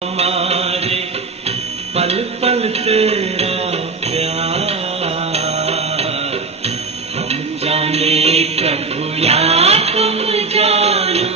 हमारे पल पल तेरा प्यार, हम जाने प्रभु या तुम जानो।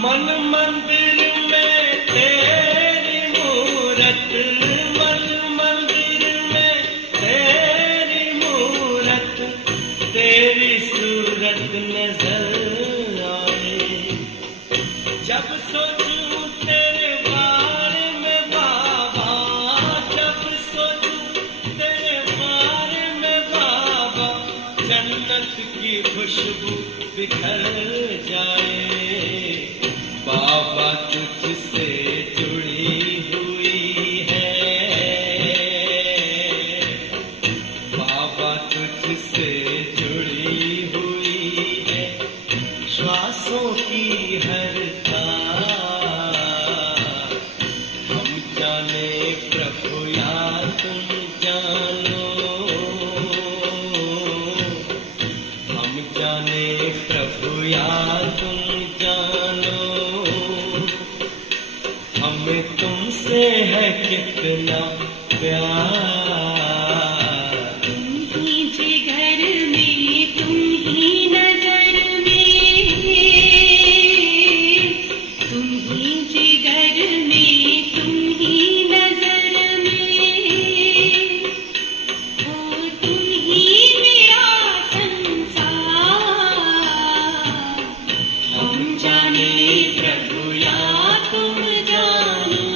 मन मंदिर में तेरी मूरत, मन मंदिर में तेरी मूरत, तेरी सूरत नजर आए। जब सोचूं तेरे बारे में बाबा, जब सोचूं तेरे बारे में बाबा, जन्नत की खुशबू बिखर जाए। बाबा तुझसे जुड़ी हुई है, बाबा तुझसे जुड़ी हुई है, श्वासों की हर तार। हम जाने प्रभु या तुम जानो, हम जाने प्रभु या तुम जानो। हमें तुमसे है कितना प्यार, तुम ही जिगर में, तुम ही नजर में, तुम ही जिगर में, तुम ही नजर में, ओ तुम ही मेरा संसार। हम जाने प्रभु या तुम जानो।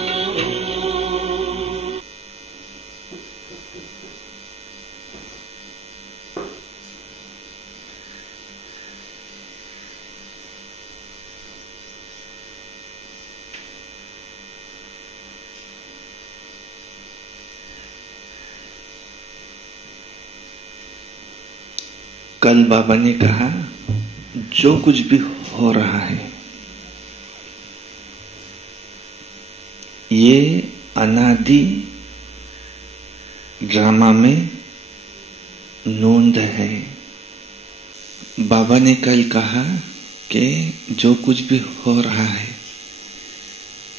कल बाबा ने कहा जो कुछ भी हो रहा है ये अनादि ड्रामा में नोंद है। बाबा ने कल कहा कि जो कुछ भी हो रहा है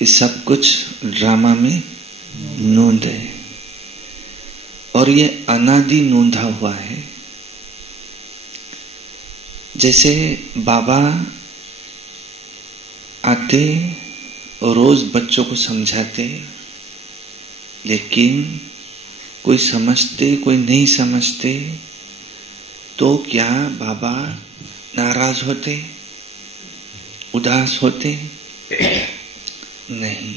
ये सब कुछ ड्रामा में नोंद है और ये अनादि नोंदा हुआ है। जैसे बाबा आते और रोज बच्चों को समझाते, लेकिन कोई समझते कोई नहीं समझते, तो क्या बाबा नाराज होते, उदास होते? नहीं,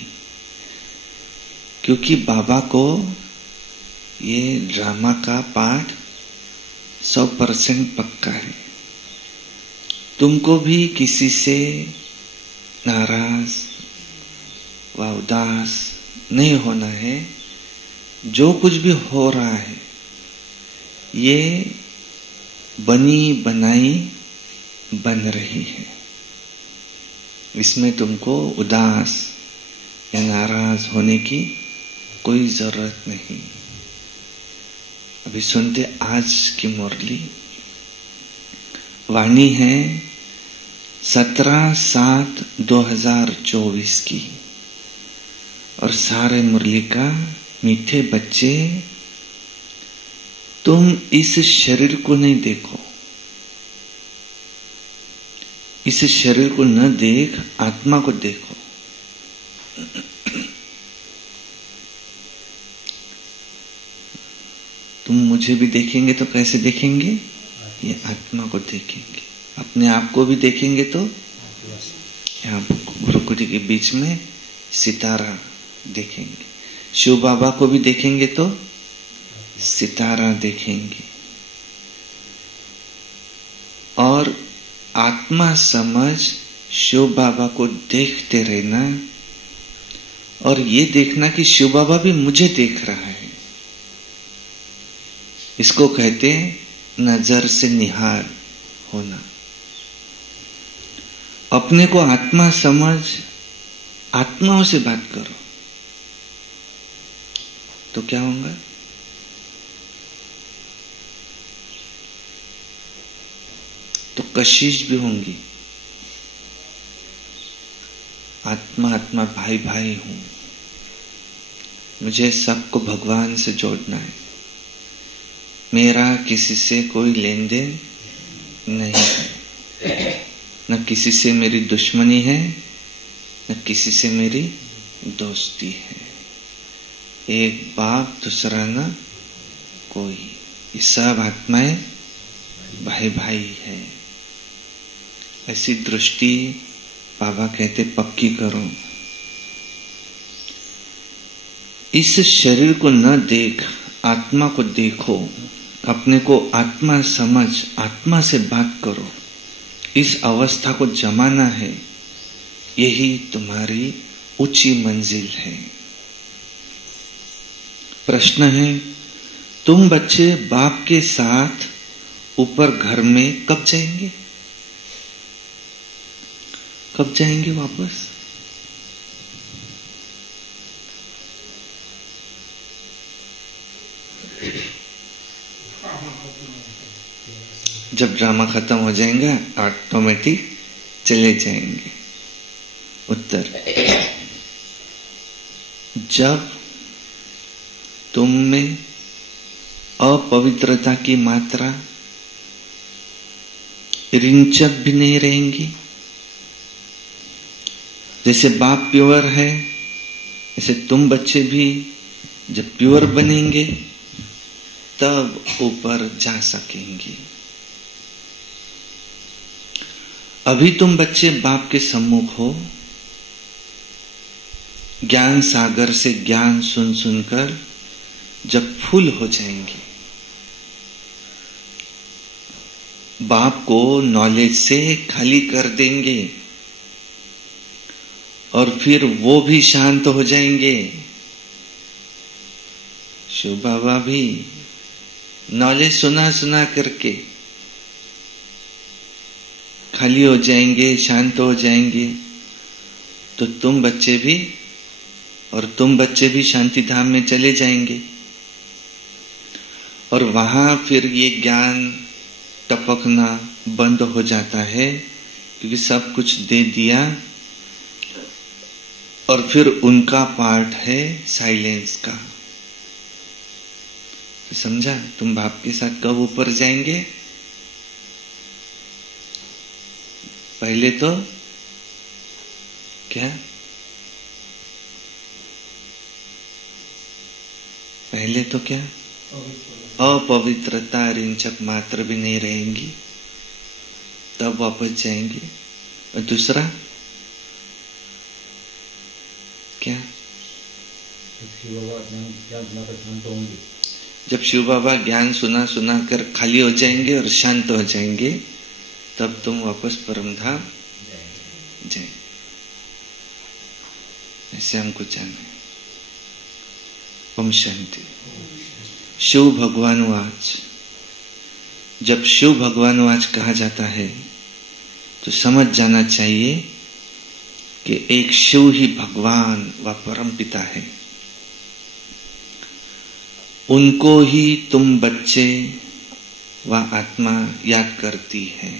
क्योंकि बाबा को ये ड्रामा का पाठ 100% पक्का है। तुमको भी किसी से नाराज व उदास नहीं होना है। जो कुछ भी हो रहा है ये बनी बनाई बन रही है। इसमें तुमको उदास या नाराज होने की कोई जरूरत नहीं। अभी सुनते आज की मुरली। वाणी है 17/7/2024 की। और सारे मुरली का मीठे बच्चे, तुम इस शरीर को नहीं देखो, इस शरीर को न देख, आत्मा को देखो। तुम मुझे भी देखेंगे तो कैसे देखेंगे? ये आत्मा को देखेंगे। अपने आप को भी देखेंगे तो यहाँ गुरुकुटी के बीच में सितारा देखेंगे। शिव बाबा को भी देखेंगे तो सितारा देखेंगे। और आत्मा समझ शिव बाबा को देखते रहना और ये देखना कि शिव बाबा भी मुझे देख रहा है। इसको कहते हैं नजर से निहार होना। अपने को आत्मा समझ आत्माओं से बात करो तो क्या होगा? तो कशिश भी होंगी। आत्मा आत्मा भाई भाई हूं, मुझे सबको भगवान से जोड़ना है, मेरा किसी से कोई लेन देन नहीं है, न किसी से मेरी दुश्मनी है, न किसी से मेरी दोस्ती है। एक बाप दूसरा न कोई, ये सब आत्माएं भाई भाई है। ऐसी दृष्टि बाबा कहते पक्की करो। इस शरीर को न देख, आत्मा को देखो। अपने को आत्मा समझ, आत्मा से बात करो। इस अवस्था को जमाना है, यही तुम्हारी ऊंची मंजिल है। प्रश्न है, तुम बच्चे बाप के साथ ऊपर घर में कब जाएंगे? कब जाएंगे वापस? जब ड्रामा खत्म हो जाएगा ऑटोमेटिक चले जाएंगे। उत्तर, जब तुम में अपवित्रता की मात्रा रिंचक भी नहीं रहेंगी। जैसे बाप प्योर है, ऐसे तुम बच्चे भी जब प्योर बनेंगे तब ऊपर जा सकेंगे। अभी तुम बच्चे बाप के सम्मुख हो, ज्ञान सागर से ज्ञान सुन सुनकर जब फुल हो जाएंगे, बाप को नॉलेज से खाली कर देंगे और फिर वो भी शांत हो जाएंगे। शिव बाबा भी नॉलेज सुना सुना करके खाली हो जाएंगे, शांत हो जाएंगे। तो तुम बच्चे भी शांति धाम में चले जाएंगे। और वहां फिर ये ज्ञान टपकना बंद हो जाता है, क्योंकि सब कुछ दे दिया। और फिर उनका पार्ट है साइलेंस का। तो समझा? तुम बाप के साथ कब ऊपर जाएंगे? पहले तो क्या? पहले तो क्या? अपवित्रता रिंचक मात्र भी नहीं रहेंगी, तब वापस जाएंगे। और दूसरा क्या? जब शिव बाबा ज्ञान सुना सुना कर खाली हो जाएंगे और शांत हो जाएंगे, तब तुम वापस परमधाम जाएंगे। ऐसे हमको जाना है। ओम शांति। शिव भगवान वाच, जब शिव भगवानवाच कहा जाता है तो समझ जाना चाहिए कि एक शिव ही भगवान व परम पिता है। उनको ही तुम बच्चे व आत्मा याद करती है।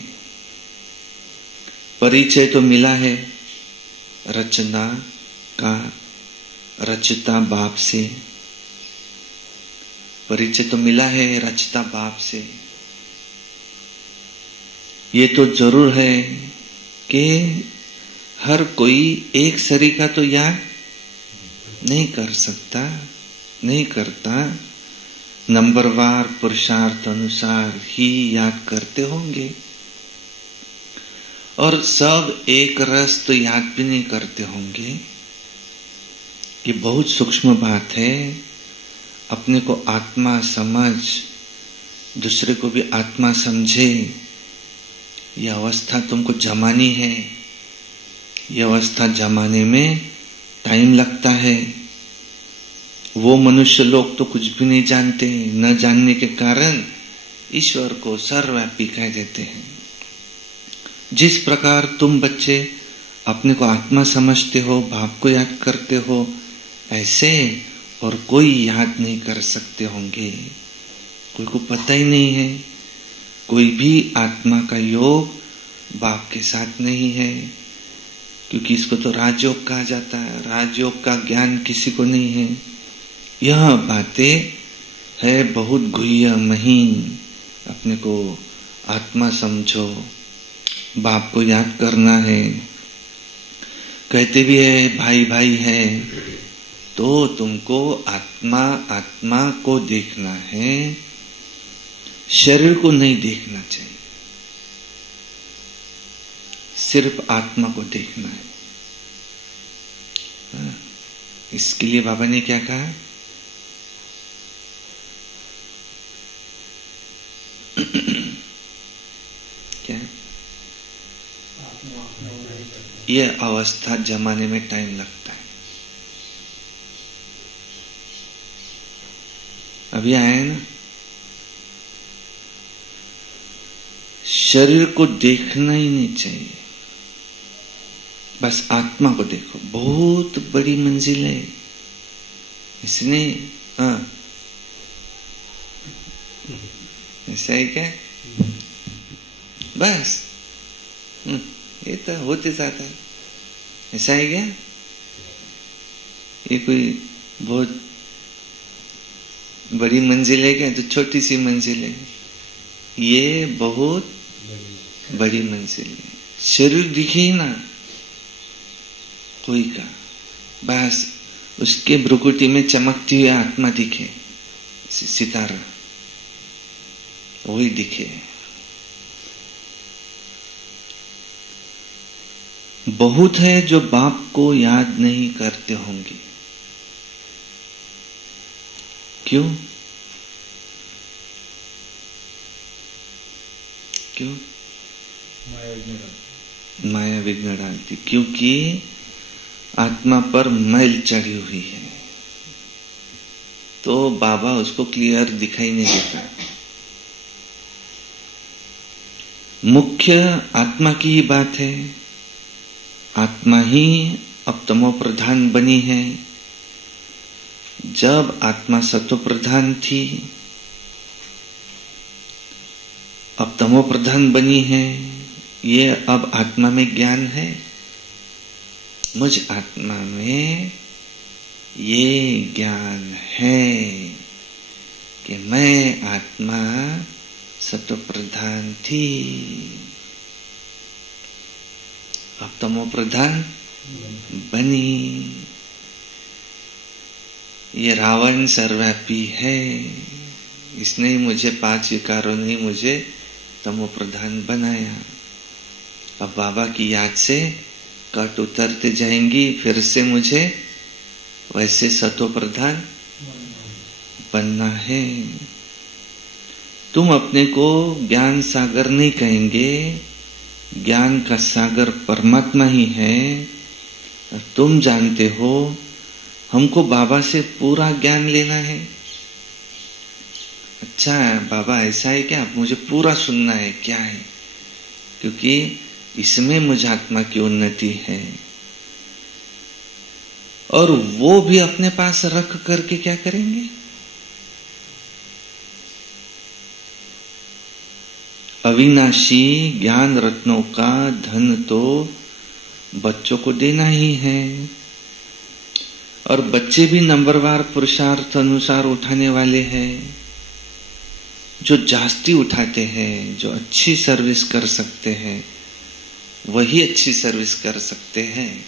परिचय तो मिला है रचना का, रचता बाप से। परिचय तो मिला है रचता बाप से। ये तो जरूर है कि हर कोई एक सरीका तो याद नहीं कर सकता, नहीं करता। नंबरवार पुरुषार्थ अनुसार ही याद करते होंगे, और सब एक रस तो याद भी नहीं करते होंगे। ये बहुत सूक्ष्म बात है। अपने को आत्मा समझ, दूसरे को भी आत्मा समझे, यह अवस्था तुमको जमानी है। यह अवस्था जमाने में टाइम लगता है। वो मनुष्य लोग तो कुछ भी नहीं जानते, न जानने के कारण ईश्वर को सर्वव्यापी कह देते हैं। जिस प्रकार तुम बच्चे अपने को आत्मा समझते हो, बाप को याद करते हो, ऐसे और कोई याद नहीं कर सकते होंगे। कोई को पता ही नहीं है, कोई भी आत्मा का योग बाप के साथ नहीं है, क्योंकि इसको तो राजयोग कहा जाता है। राजयोग का ज्ञान किसी को नहीं है। यह बातें है बहुत गुह्य महीन। अपने को आत्मा समझो, बाप को याद करना है। कहते भी है भाई भाई है, तो तुमको आत्मा आत्मा को देखना है, शरीर को नहीं देखना चाहिए। सिर्फ आत्मा को देखना है। इसके लिए बाबा ने क्या कहा? क्या? यह अवस्था जमाने में टाइम लगता है। अभी आए ना, शरीर को देखना ही नहीं चाहिए, बस आत्मा को देखो। बहुत बड़ी मंजिल है इसने। ऐसा है क्या? बस ये तो होते जाता है। ऐसा है क्या? ये कोई बहुत बड़ी मंजिल है क्या? जो छोटी सी मंजिल है, ये बहुत बड़ी मंजिल है। शरीर दिखे ना कोई का, बस उसके भ्रुकुटी में चमकती हुई आत्मा दिखे, सितारा वही दिखे। बहुत है जो बाप को याद नहीं करते होंगे। क्यों? क्यों? माया विघ्न डालती। क्योंकि आत्मा पर मैल चढ़ी हुई है, तो बाबा उसको क्लियर दिखाई नहीं देता। मुख्य आत्मा की ही बात है। आत्मा ही अब तमो प्रधान बनी है। जब आत्मा सतो प्रधान थी, अब तमो प्रधान बनी है। ये अब आत्मा में ज्ञान है। मुझ आत्मा में ये ज्ञान है कि मैं आत्मा सतो प्रधान थी, अब तमो प्रधान बनी। ये रावण सर्वव्यापी है। इसने ही मुझे 5 विकारों ने मुझे तमो प्रधान बनाया। अब बाबा की याद से कट उतरते जाएंगी, फिर से मुझे वैसे सतो प्रधान बनना है। तुम अपने को ज्ञान सागर नहीं कहेंगे, ज्ञान का सागर परमात्मा ही है। तुम जानते हो हमको बाबा से पूरा ज्ञान लेना है। अच्छा बाबा ऐसा है क्या, मुझे पूरा सुनना है क्या है, क्योंकि इसमें मुझे आत्मा की उन्नति है। और वो भी अपने पास रख करके क्या करेंगे? अविनाशी ज्ञान रत्नों का धन तो बच्चों को देना ही है, और बच्चे भी नंबरवार पुरुषार्थ अनुसार उठाने वाले हैं। जो जास्ती उठाते हैं, जो अच्छी सर्विस कर सकते हैं, वही अच्छी सर्विस कर सकते हैं।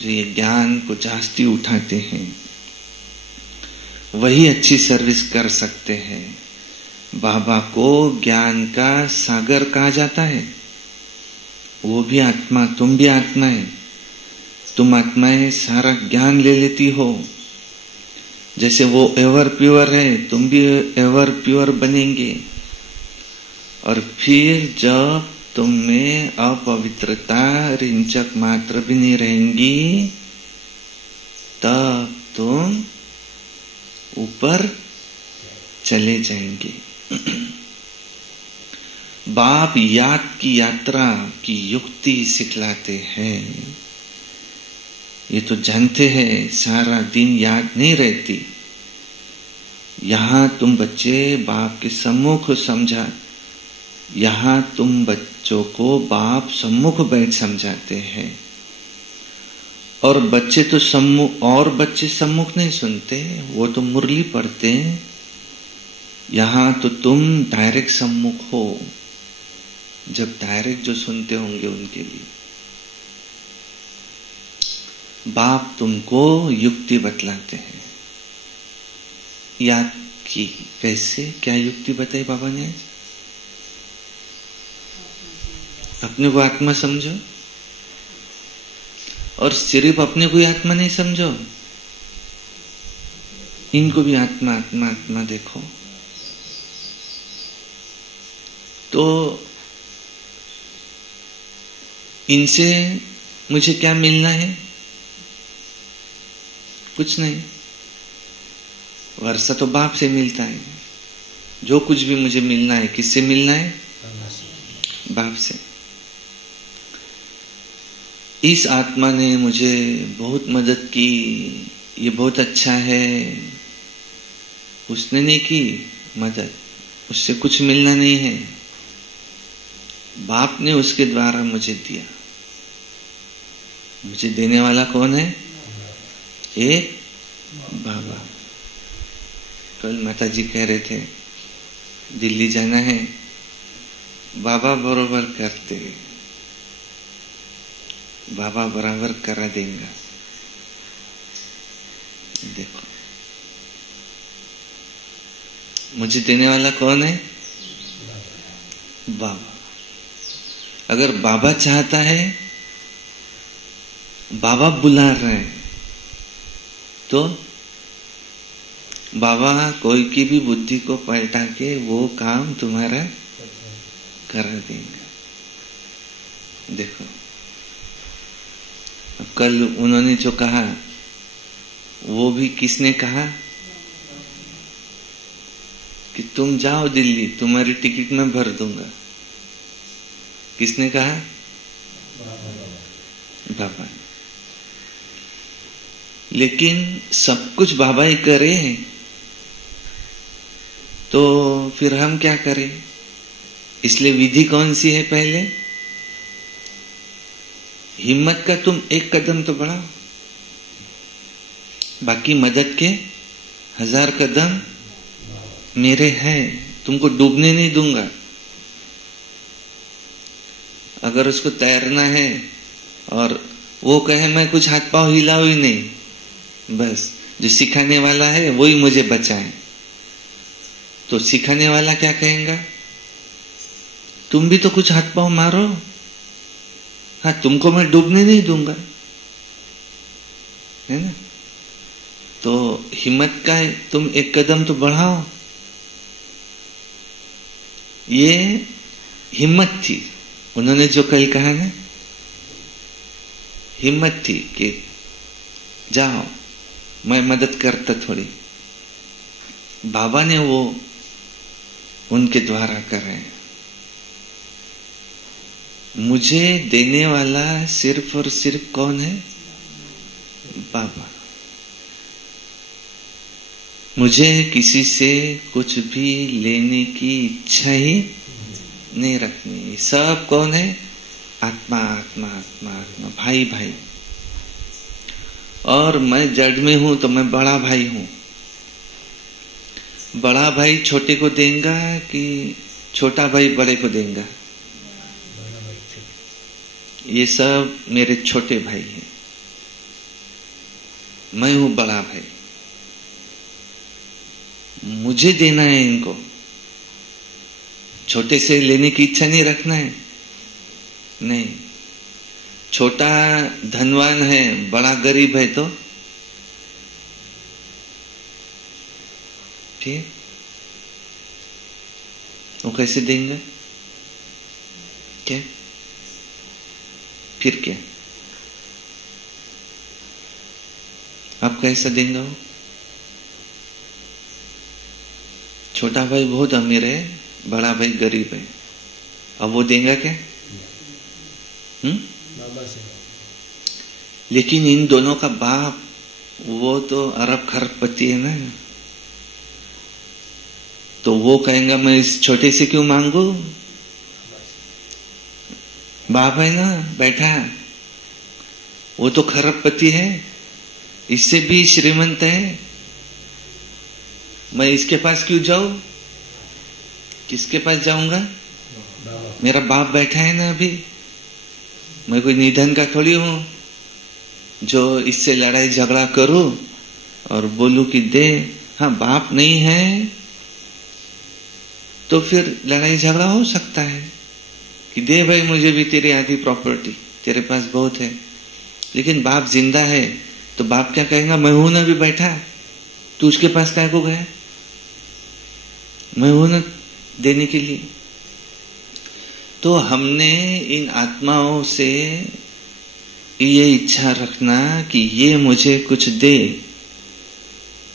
जो ये ज्ञान को जास्ती उठाते हैं वही अच्छी सर्विस कर सकते हैं। बाबा को ज्ञान का सागर कहा जाता है। वो भी आत्मा, तुम भी आत्मा है। तुम आत्माएं सारा ज्ञान ले लेती हो। जैसे वो एवर प्योर है, तुम भी एवर प्योर बनेंगे। और फिर जब तुम में अपवित्रता रिंचक मात्र भी नहीं रहेंगी, तब तुम ऊपर चले जाएंगे। बाप याद की यात्रा की युक्ति सिखलाते हैं। ये तो जानते हैं सारा दिन याद नहीं रहती। यहां तुम बच्चे बाप के सम्मुख समझा, यहां तुम बच्चों को बाप सम्मुख बैठ समझाते हैं। और बच्चे तो सम्मुख, और बच्चे सम्मुख नहीं सुनते, वो तो मुरली पढ़ते हैं। यहां तो तुम डायरेक्ट सम्मुख हो, जब डायरेक्ट जो सुनते होंगे उनके लिए बाप तुमको युक्ति बतलाते हैं। याद की कैसे, क्या युक्ति बताई बाबा ने? अपने को आत्मा समझो, और सिर्फ अपने को ही आत्मा नहीं समझो, इनको भी आत्मा आत्मा आत्मा देखो। तो इनसे मुझे क्या मिलना है? कुछ नहीं। वर्षा तो बाप से मिलता है। जो कुछ भी मुझे मिलना है, किससे मिलना है? बाप से। इस आत्मा ने मुझे बहुत मदद की, ये बहुत अच्छा है। उसने नहीं की मदद, उससे कुछ मिलना नहीं है। बाप ने उसके द्वारा मुझे दिया। मुझे देने वाला कौन है? एक बाबा। कल माता जी कह रहे थे दिल्ली जाना है, बाबा बरोबर करते, बाबा बराबर करा देंगे। देखो मुझे देने वाला कौन है? बाबा। अगर बाबा चाहता है, बाबा बुला रहे हैं, तो बाबा कोई की भी बुद्धि को पलटा के वो काम तुम्हारा करा देंगे। देखो अब कल उन्होंने जो कहा, वो भी किसने कहा? कि तुम जाओ दिल्ली, तुम्हारी टिकट मैं भर दूंगा। किसने कहा? बाबा। लेकिन सब कुछ बाबा ही करे, तो फिर हम क्या करें? इसलिए विधि कौन सी है? पहले हिम्मत का तुम एक कदम तो बढ़ाओ, बाकी मदद के 1000 कदम मेरे हैं, तुमको डूबने नहीं दूंगा। अगर उसको तैरना है और वो कहे मैं कुछ हाथ पांव हिलाओ ही नहीं, बस जो सिखाने वाला है वही मुझे बचाए, तो सिखाने वाला क्या कहेगा? तुम भी तो कुछ हाथ पांव मारो। हाँ, तुमको मैं डूबने नहीं दूंगा, है ना? तो हिम्मत का है, तुम एक कदम तो बढ़ाओ। ये हिम्मत थी। उन्होंने जो कल कहा ना, हिम्मत थी कि जाओ, मैं मदद करता थोड़ी। बाबा ने वो उनके द्वारा करे। मुझे देने वाला सिर्फ और सिर्फ कौन है? बाबा। मुझे किसी से कुछ भी लेने की इच्छा ही नहीं रखनी। सब कौन है? आत्मा आत्मा आत्मा आत्मा, भाई भाई। और मैं जड़ में हूं तो मैं बड़ा भाई हूं। बड़ा भाई छोटे को देगा कि छोटा भाई बड़े को देगा? ये सब मेरे छोटे भाई हैं, मैं हूं बड़ा भाई। मुझे देना है इनको, छोटे से लेने की इच्छा नहीं रखना है। नहीं, छोटा धनवान है, बड़ा गरीब है तो ठीक, वो कैसे देंगे? क्या फिर क्या? आप कैसा देंगे? वो छोटा भाई बहुत अमीर है, बड़ा भाई गरीब है, अब वो देगा क्या? लेकिन इन दोनों का बाप वो तो अरब खरबपति है ना, तो वो कहेंगे मैं इस छोटे से क्यों मांगू? बाप है ना बैठा, वो तो खरबपति है, इससे भी श्रीमंत है, मैं इसके पास क्यों जाऊं? किसके पास जाऊंगा? मेरा बाप बैठा है ना अभी, मैं कोई निधन का थोड़ी हूं जो इससे लड़ाई झगड़ा करूं और बोलूं कि दे। हाँ, बाप नहीं है तो फिर लड़ाई झगड़ा हो सकता है कि दे भाई, मुझे भी तेरी आधी प्रॉपर्टी, तेरे पास बहुत है। लेकिन बाप जिंदा है तो बाप क्या कहेगा? मैं हूं ना भी बैठा, तू उसके पास काय को गया? मैं हूं ना देने के लिए। तो हमने इन आत्माओं से ये इच्छा रखना कि ये मुझे कुछ दे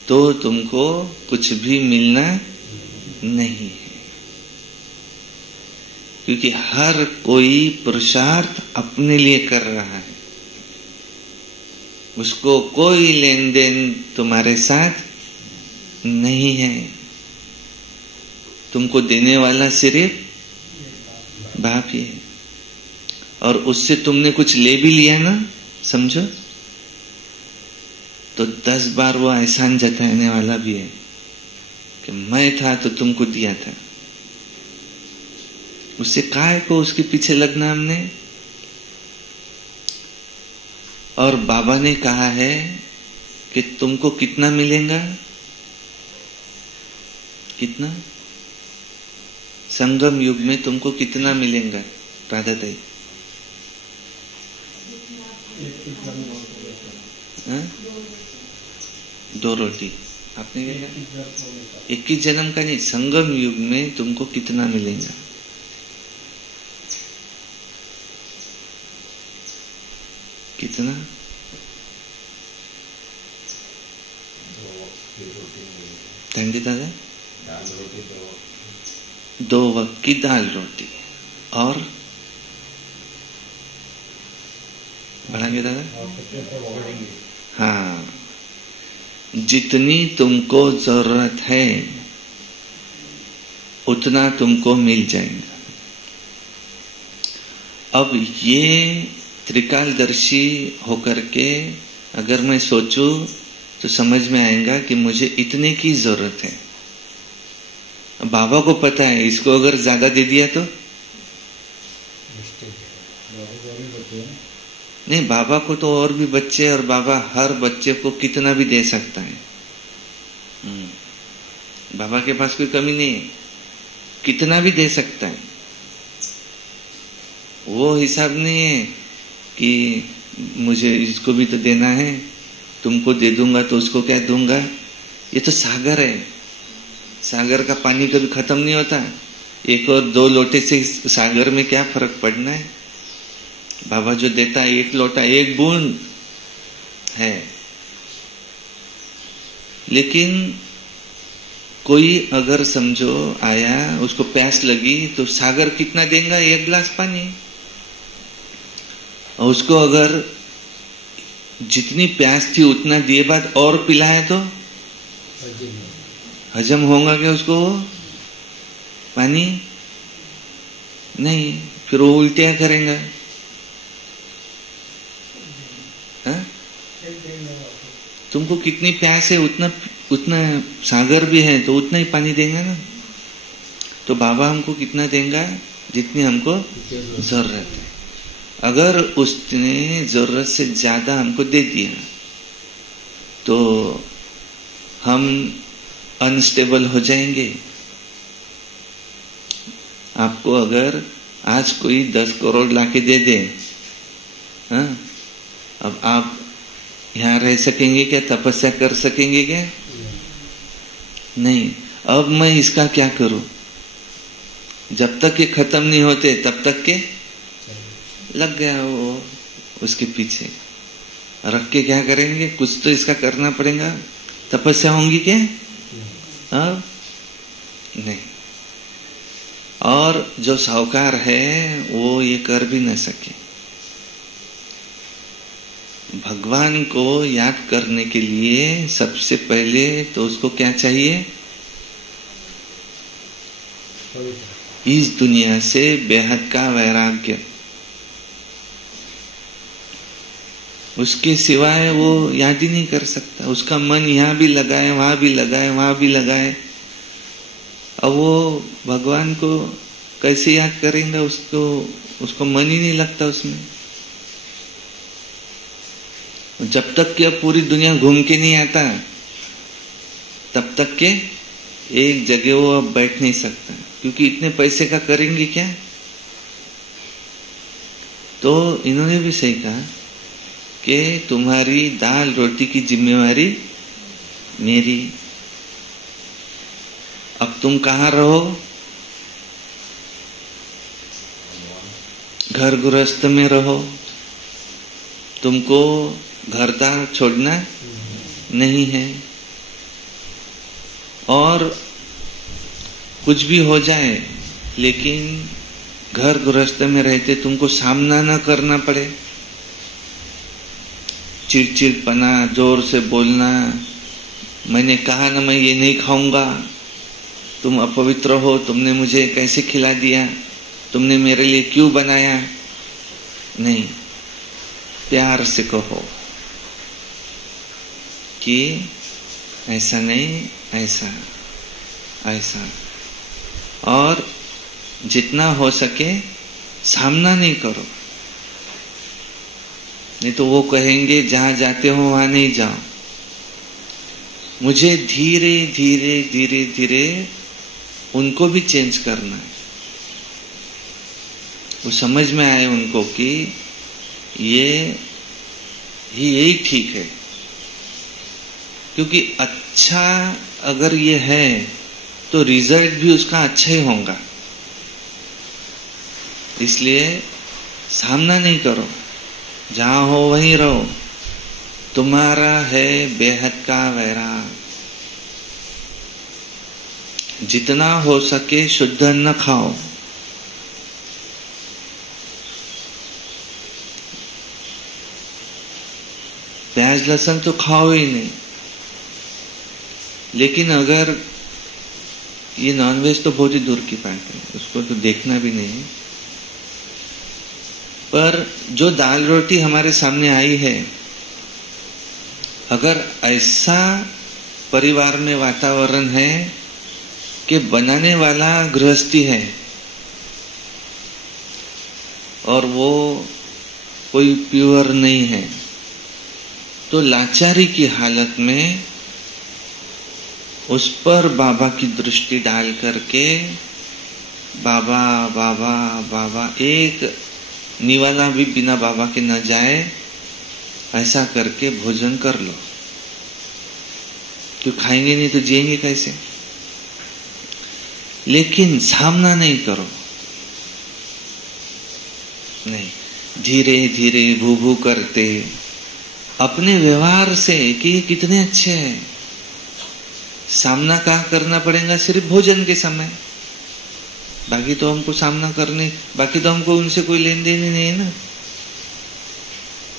तो तुमको कुछ भी मिलना नहीं है, क्योंकि हर कोई पुरुषार्थ अपने लिए कर रहा है, उसको कोई लेन देन तुम्हारे साथ नहीं है। तुमको देने वाला सिर्फ बाप ही है, और उससे तुमने कुछ ले भी लिया ना, समझो, तो 10 बार वो एहसान जताने वाला भी है कि मैं था तो तुमको दिया था। उससे काहे को उसके पीछे लगना हमने? और बाबा ने कहा है कि तुमको कितना मिलेगा? कितना? संगम युग में तुमको कितना मिलेगा राधा ताई? दो रोटी आपने कहा 21 जन्म का नहीं, संगम युग में तुमको कितना मिलेगा? कितना? 2 वक्त की दाल रोटी और बढ़ाएंगे दादा? हाँ, जितनी तुमको जरूरत है उतना तुमको मिल जाएगा। अब ये त्रिकालदर्शी होकर के अगर मैं सोचूं तो समझ में आएगा कि मुझे इतने की जरूरत है। बाबा को पता है इसको अगर ज्यादा दे दिया तो नहीं, बाबा को तो और भी बच्चे, और बाबा हर बच्चे को कितना भी दे सकता है। बाबा के पास कोई कमी नहीं है, कितना भी दे सकता है। वो हिसाब नहीं है कि मुझे इसको भी तो देना है, तुमको दे दूंगा तो उसको क्या दूंगा। ये तो सागर है, सागर का पानी कभी खत्म नहीं होता। 1 और 2 लोटे से सागर में क्या फर्क पड़ना है। बाबा जो देता है 1 लोटा 1 बूंद है, लेकिन कोई अगर समझो आया, उसको प्यास लगी, तो सागर कितना देगा? 1 गिलास पानी। और उसको अगर जितनी प्यास थी उतना दिए बाद और पिलाए तो हजम होगा क्या उसको पानी? नहीं, फिर वो उल्टियां करेगा। हाँ? तुमको कितनी प्यास है उतना सागर भी है तो उतना ही पानी देगा ना। तो बाबा हमको कितना देगा? जितनी हमको जरूरत है। अगर उसने जरूरत से ज्यादा हमको दे दिया तो हम अनस्टेबल हो जाएंगे। आपको अगर आज कोई 10 करोड़ लाके दे दे, हाँ, अब आप यहां रह सकेंगे क्या? तपस्या कर सकेंगे क्या? नहीं। अब मैं इसका क्या करूं? जब तक ये खत्म नहीं होते तब तक के लग गया वो उसके पीछे। रख के क्या करेंगे? कुछ तो इसका करना पड़ेगा। तपस्या होंगी क्या? अब नहीं। और जो साहूकार है वो ये कर भी न सके। भगवान को याद करने के लिए सबसे पहले तो उसको क्या चाहिए? इस दुनिया से बेहद का वैराग्य। उसके सिवाय वो याद ही नहीं कर सकता। उसका मन यहां भी लगाए, वहां भी लगाए, वहां भी लगाए। अब वो भगवान को कैसे याद करेंगे? उसको मन ही नहीं लगता उसमें। जब तक कि अब पूरी दुनिया घूम के नहीं आता तब तक के एक जगह वो अब बैठ नहीं सकता, क्योंकि इतने पैसे का करेंगे क्या? तो इन्होंने भी सही कहा कि तुम्हारी दाल रोटी की जिम्मेवारी मेरी। अब तुम कहां रहो? घर गृहस्थ में रहो। तुमको घरदार छोड़ना नहीं है। और कुछ भी हो जाए लेकिन घर गृहस्थ में रहते तुमको सामना न करना पड़े। चिड़चिड़पना, जोर से बोलना, मैंने कहा ना मैं ये नहीं खाऊंगा, तुम अपवित्र हो, तुमने मुझे कैसे खिला दिया, तुमने मेरे लिए क्यों बनाया? नहीं, प्यार से कहो कि ऐसा नहीं, ऐसा ऐसा। और जितना हो सके सामना नहीं करो, नहीं तो वो कहेंगे जहां जाते हो वहां नहीं जाओ। मुझे धीरे धीरे धीरे धीरे उनको भी चेंज करना है। वो समझ में आए उनको कि यही ठीक है, क्योंकि अच्छा अगर ये है तो रिजल्ट भी उसका अच्छा ही होगा। इसलिए सामना नहीं करो, जहां हो वहीं रहो। तुम्हारा है बेहद का वैराग। जितना हो सके शुद्ध अन्न खाओ। प्याज लहसुन तो खाओ ही नहीं। लेकिन अगर ये नॉनवेज तो बहुत ही दूर की बात है, उसको तो देखना भी नहीं। पर जो दाल रोटी हमारे सामने आई है, अगर ऐसा परिवार में वातावरण है कि बनाने वाला गृहस्थी है और वो कोई प्योर नहीं है, तो लाचारी की हालत में उस पर बाबा की दृष्टि डाल करके बाबा बाबा बाबा, एक निवाला भी बिना बाबा के न जाए, ऐसा करके भोजन कर लो। क्यों खाएंगे नहीं तो जिएंगे कैसे? लेकिन सामना नहीं करो, नहीं, धीरे धीरे भू भू करते अपने व्यवहार से कि ये कितने अच्छे हैं, सामना कहाँ करना पड़ेगा? सिर्फ भोजन के समय। बाकी तो हमको सामना करने, बाकी तो हमको उनसे कोई लेन देन ही नहीं है ना।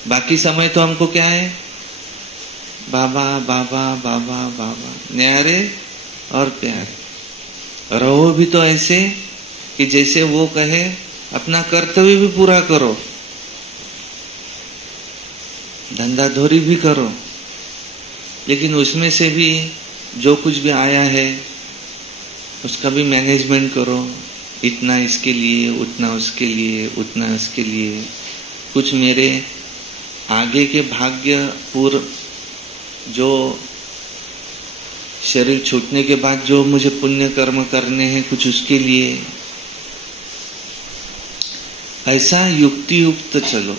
बाकी समय तो हमको क्या है? बाबा बाबा बाबा बाबा, न्यारे और प्यारे। रहो भी तो ऐसे कि जैसे वो कहे, अपना कर्तव्य भी पूरा करो, धंधाधोरी भी करो, लेकिन उसमें से भी जो कुछ भी आया है उसका भी मैनेजमेंट करो। इतना इसके लिए, उतना उसके लिए, उतना उसके लिए। कुछ मेरे आगे के भाग्य पूर्व, जो शरीर छूटने के बाद जो मुझे पुण्य कर्म करने हैं, कुछ उसके लिए। ऐसा युक्ति युक्त चलो।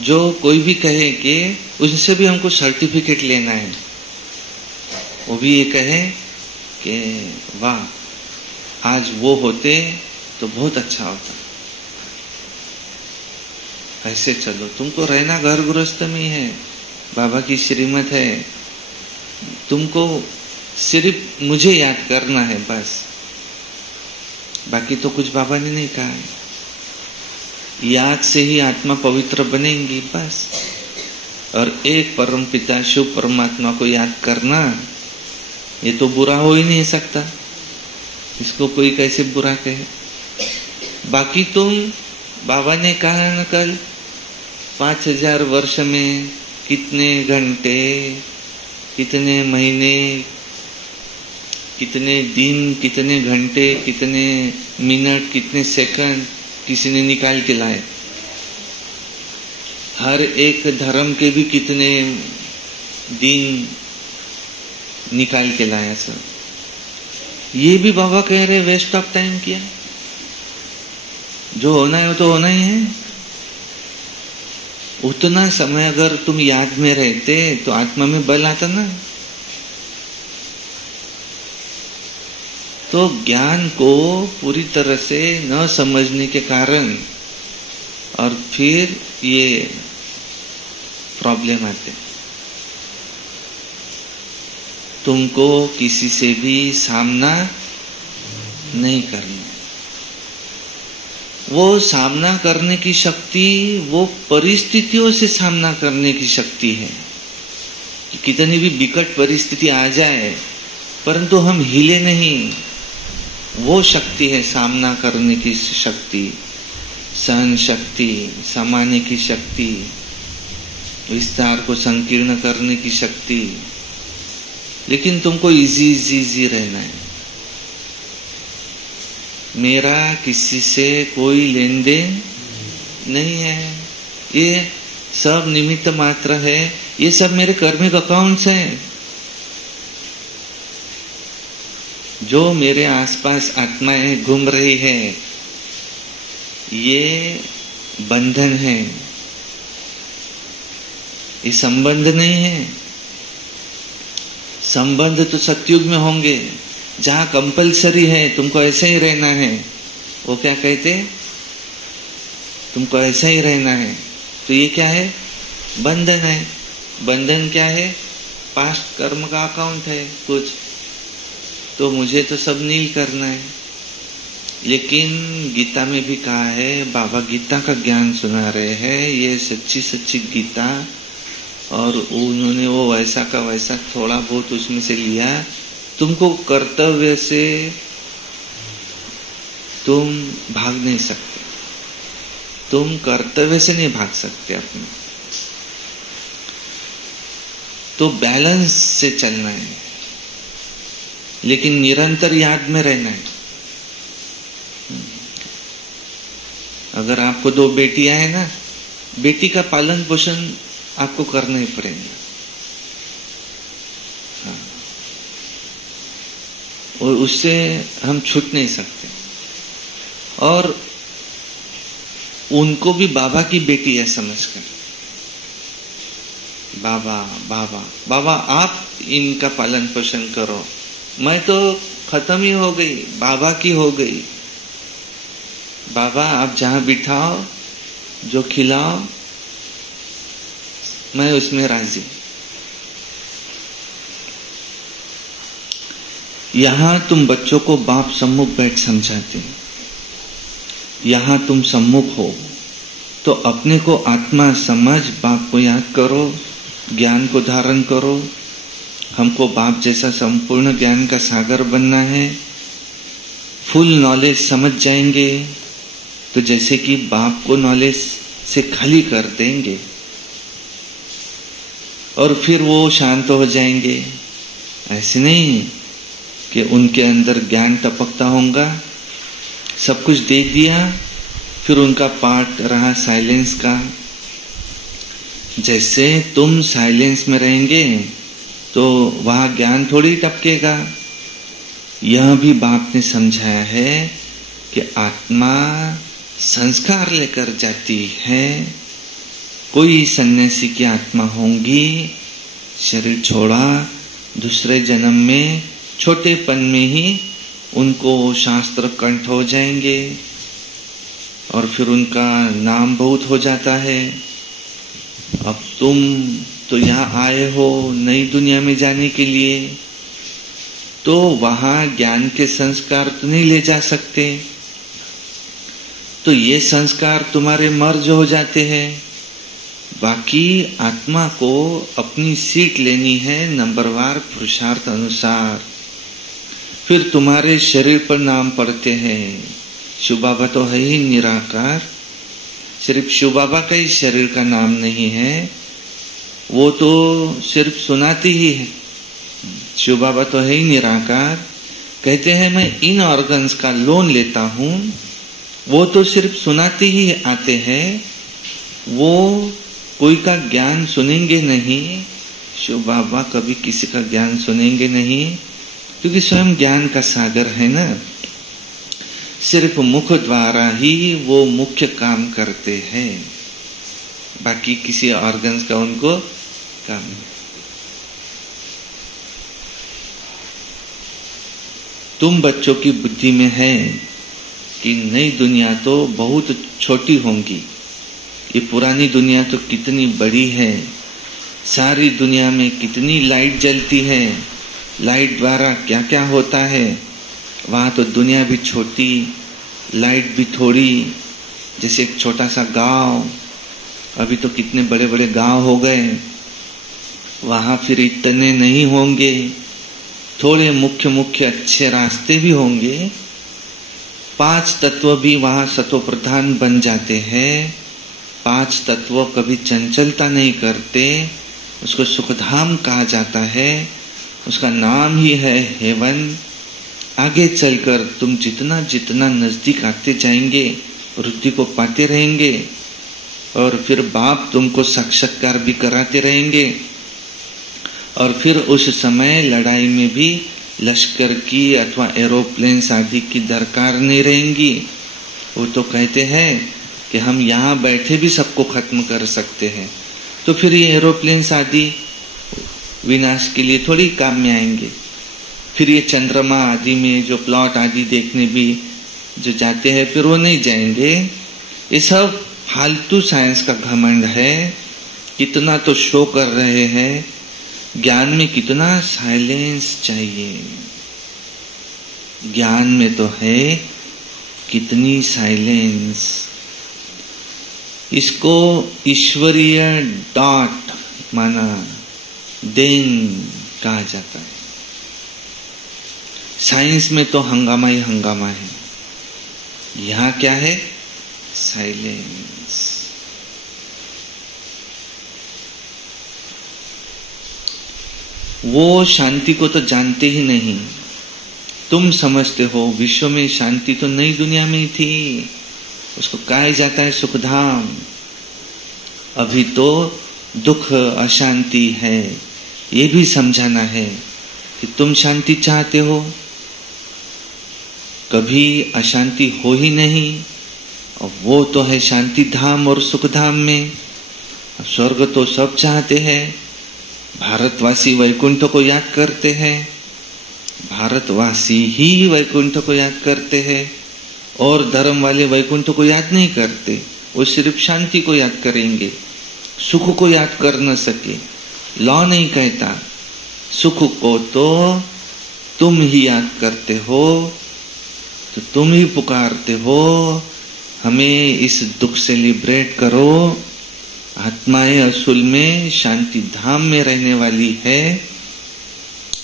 जो कोई भी कहे कि उनसे भी हमको सर्टिफिकेट लेना है, वो भी ये कहे कि वाह, आज वो होते तो बहुत अच्छा होता। ऐसे चलो। तुमको रहना घर गृहस्थ में है, बाबा की श्रीमत है, तुमको सिर्फ मुझे याद करना है बस। बाकी तो कुछ बाबा ने नहीं कहा है। याद से ही आत्मा पवित्र बनेगी बस। और एक परम पिता शिव परमात्मा को याद करना, ये तो बुरा हो ही नहीं सकता। इसको कोई कैसे बुरा कहे? बाकी तुम, बाबा ने कहा न कल, 5000 वर्ष में कितने घंटे, कितने महीने, कितने दिन, कितने घंटे, कितने मिनट, कितने सेकंड किसी ने निकाल के लाए। हर एक धर्म के भी कितने दिन निकाल के लाया सब। ये भी बाबा कह रहे वेस्ट ऑफ टाइम किया। जो होना है वो तो होना ही है। उतना समय अगर तुम याद में रहते तो आत्मा में बल आता ना। तो ज्ञान को पूरी तरह से न समझने के कारण और फिर ये प्रॉब्लम आते। तुमको किसी से भी सामना नहीं करना। वो सामना करने की शक्ति, वो परिस्थितियों से सामना करने की शक्ति है। कि कितनी भी विकट परिस्थिति आ जाए परंतु हम हिले नहीं, वो शक्ति है सामना करने की शक्ति, सहन शक्ति, समाने की शक्ति, विस्तार को संकीर्ण करने की शक्ति। लेकिन तुमको इजी रहना है। मेरा किसी से कोई लेन देन नहीं है, ये सब निमित्त मात्र है, ये सब मेरे कर्मिक अकाउंट्स हैं। जो मेरे आसपास आत्माएं घूम रही है, ये बंधन है, ये संबंध नहीं है। संबंध तो सतयुग में होंगे, जहां कंपलसरी है, तुमको ऐसे ही रहना है। वो क्या कहते? तुमको ऐसा ही रहना है। तो ये क्या है? बंधन है। बंधन क्या है? पास्ट कर्म का अकाउंट है कुछ। तो मुझे तो सब नील करना है। लेकिन गीता में भी कहा है, बाबा गीता का ज्ञान सुना रहे हैं, ये सच्ची सच्ची गीता, और उन्होंने वो वैसा का वैसा थोड़ा बहुत उसमें से लिया। तुमको कर्तव्य से तुम भाग नहीं सकते, तुम कर्तव्य से नहीं भाग सकते अपने। तो बैलेंस से चलना है, लेकिन निरंतर याद में रहना है। अगर आपको 2 बेटियां हैं ना, बेटी का पालन पोषण आपको करना ही पड़ेगा। हाँ। और उससे हम छूट नहीं सकते। और उनको भी बाबा की बेटी है समझकर, बाबा बाबा बाबा आप इनका पालन पोषण करो, मैं तो खत्म ही हो गई, बाबा की हो गई। बाबा आप जहां बिठाओ, जो खिलाओ, मैं उसमें राजी। यहां तुम बच्चों को बाप सम्मुख बैठ समझाते, यहां तुम सम्मुख हो तो अपने को आत्मा समझ बाप को याद करो, ज्ञान को धारण करो। हमको बाप जैसा संपूर्ण ज्ञान का सागर बनना है। फुल नॉलेज समझ जाएंगे तो जैसे कि बाप को नॉलेज से खाली कर देंगे और फिर वो शांत हो जाएंगे। ऐसे नहीं कि उनके अंदर ज्ञान टपकता होगा, सब कुछ दे दिया, फिर उनका पार्ट रहा साइलेंस का। जैसे तुम साइलेंस में रहेंगे तो वहां ज्ञान थोड़ी टपकेगा। यह भी बाप ने समझाया है कि आत्मा संस्कार लेकर जाती है। कोई सन्यासी की आत्मा होंगी, शरीर छोड़ा, दूसरे जन्म में छोटेपन में ही उनको शास्त्र कंठ हो जाएंगे और फिर उनका नाम बहुत हो जाता है। अब तुम तो यहाँ आए हो नई दुनिया में जाने के लिए, तो वहां ज्ञान के संस्कार तो नहीं ले जा सकते, तो ये संस्कार तुम्हारे मर्ज हो जाते हैं। बाकी आत्मा को अपनी सीट लेनी है नंबरवार पुरुषार्थ अनुसार। फिर तुम्हारे शरीर पर नाम पड़ते हैं। शिव बाबा तो है ही निराकार, सिर्फ शिव बाबा का ही शरीर का नाम नहीं है, वो तो सिर्फ सुनाती ही है। शिव बाबा तो है ही निराकार, कहते हैं मैं इन ऑर्गन्स का लोन लेता हूं, वो तो सिर्फ सुनाते ही आते हैं, वो कोई का ज्ञान सुनेंगे नहीं। शिव बाबा कभी किसी का ज्ञान सुनेंगे नहीं, क्योंकि स्वयं ज्ञान का सागर है ना। सिर्फ मुख द्वारा ही वो मुख्य काम करते हैं, बाकी किसी ऑर्गन्स का उनको काम नहीं। तुम बच्चों की बुद्धि में है कि नई दुनिया तो बहुत छोटी होंगी, ये पुरानी दुनिया तो कितनी बड़ी है, सारी दुनिया में कितनी लाइट जलती है, लाइट द्वारा क्या क्या होता है। वहां तो दुनिया भी छोटी, लाइट भी थोड़ी, जैसे एक छोटा सा गांव। अभी तो कितने बड़े बड़े गांव हो गए, वहां फिर इतने नहीं होंगे, थोड़े मुख्य मुख्य अच्छे रास्ते भी होंगे। 5 तत्व भी वहां सतो प्रधान बन जाते हैं। 5 तत्व कभी चंचलता नहीं करते, उसको सुखधाम कहा जाता है, उसका नाम ही है हेवन। आगे चलकर तुम जितना जितना नजदीक आते जाएंगे, वृद्धि को पाते रहेंगे और फिर बाप तुमको साक्षात्कार भी कराते रहेंगे। और फिर उस समय लड़ाई में भी लश्कर की अथवा एरोप्लेन्स आदि की दरकार नहीं रहेंगी। वो तो कहते हैं कि हम यहाँ बैठे भी सबको खत्म कर सकते हैं, तो फिर ये एरोप्लेन्स आदि विनाश के लिए थोड़ी काम में आएंगे। फिर ये चंद्रमा आदि में जो प्लॉट आदि देखने भी जो जाते हैं, फिर वो नहीं जाएंगे। ये सब फालतू साइंस का घमंड है। कितना तो शो कर रहे हैं, ज्ञान में कितना साइलेंस चाहिए, ज्ञान में तो है कितनी साइलेंस। इसको ईश्वरीय डॉट माना देन कहा जाता है। साइंस में तो हंगामा ही हंगामा है, यहां क्या है? साइलेंस। वो शांति को तो जानते ही नहीं। तुम समझते हो विश्व में शांति तो नई दुनिया में ही थी, उसको कहा जाता है सुखधाम। अभी तो दुख अशांति है, ये भी समझाना है कि तुम शांति चाहते हो, कभी अशांति हो ही नहीं। और वो तो है शांति धाम और सुख धाम में। स्वर्ग तो सब चाहते हैं, भारतवासी वैकुंठ को याद करते हैं, भारतवासी ही वैकुंठ को याद करते हैं, और धर्म वाले वैकुंठ को याद नहीं करते, वो सिर्फ शांति को याद करेंगे, सुख को याद कर न सके। लॉ नहीं कहता, सुख को तो तुम ही याद करते हो, तो तुम ही पुकारते हो, हमें इस दुख से लिबरेट करो। आत्माएं असूल में शांति धाम में रहने वाली है,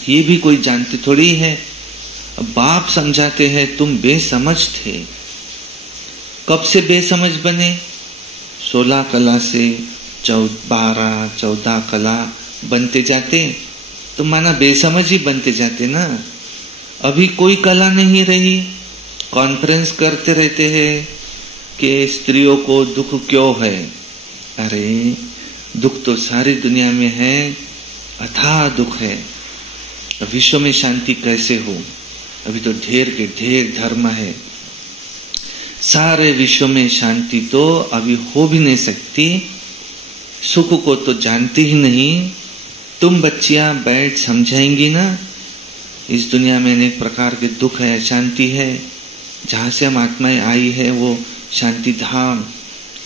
ये भी कोई जानती थोड़ी है। अब बाप समझाते हैं तुम बेसमझ थे। कब से बेसमझ बने? 16 कला से 12-14 कला बनते जाते तो माना बेसमझ ही बनते जाते ना। अभी कोई कला नहीं रही। कॉन्फ्रेंस करते रहते हैं कि स्त्रियों को दुख क्यों है। अरे दुख तो सारी दुनिया में है, अथाह दुख है। विश्व में शांति कैसे हो? अभी तो ढेर के ढेर धर्म है। सारे विश्व में शांति तो अभी हो भी नहीं सकती। सुख को तो जानती ही नहीं। तुम बच्चियां बैठ समझाएंगी ना, इस दुनिया में अनेक प्रकार के दुख है, अशांति है। जहां से हम आत्माएं आई है वो शांति धाम,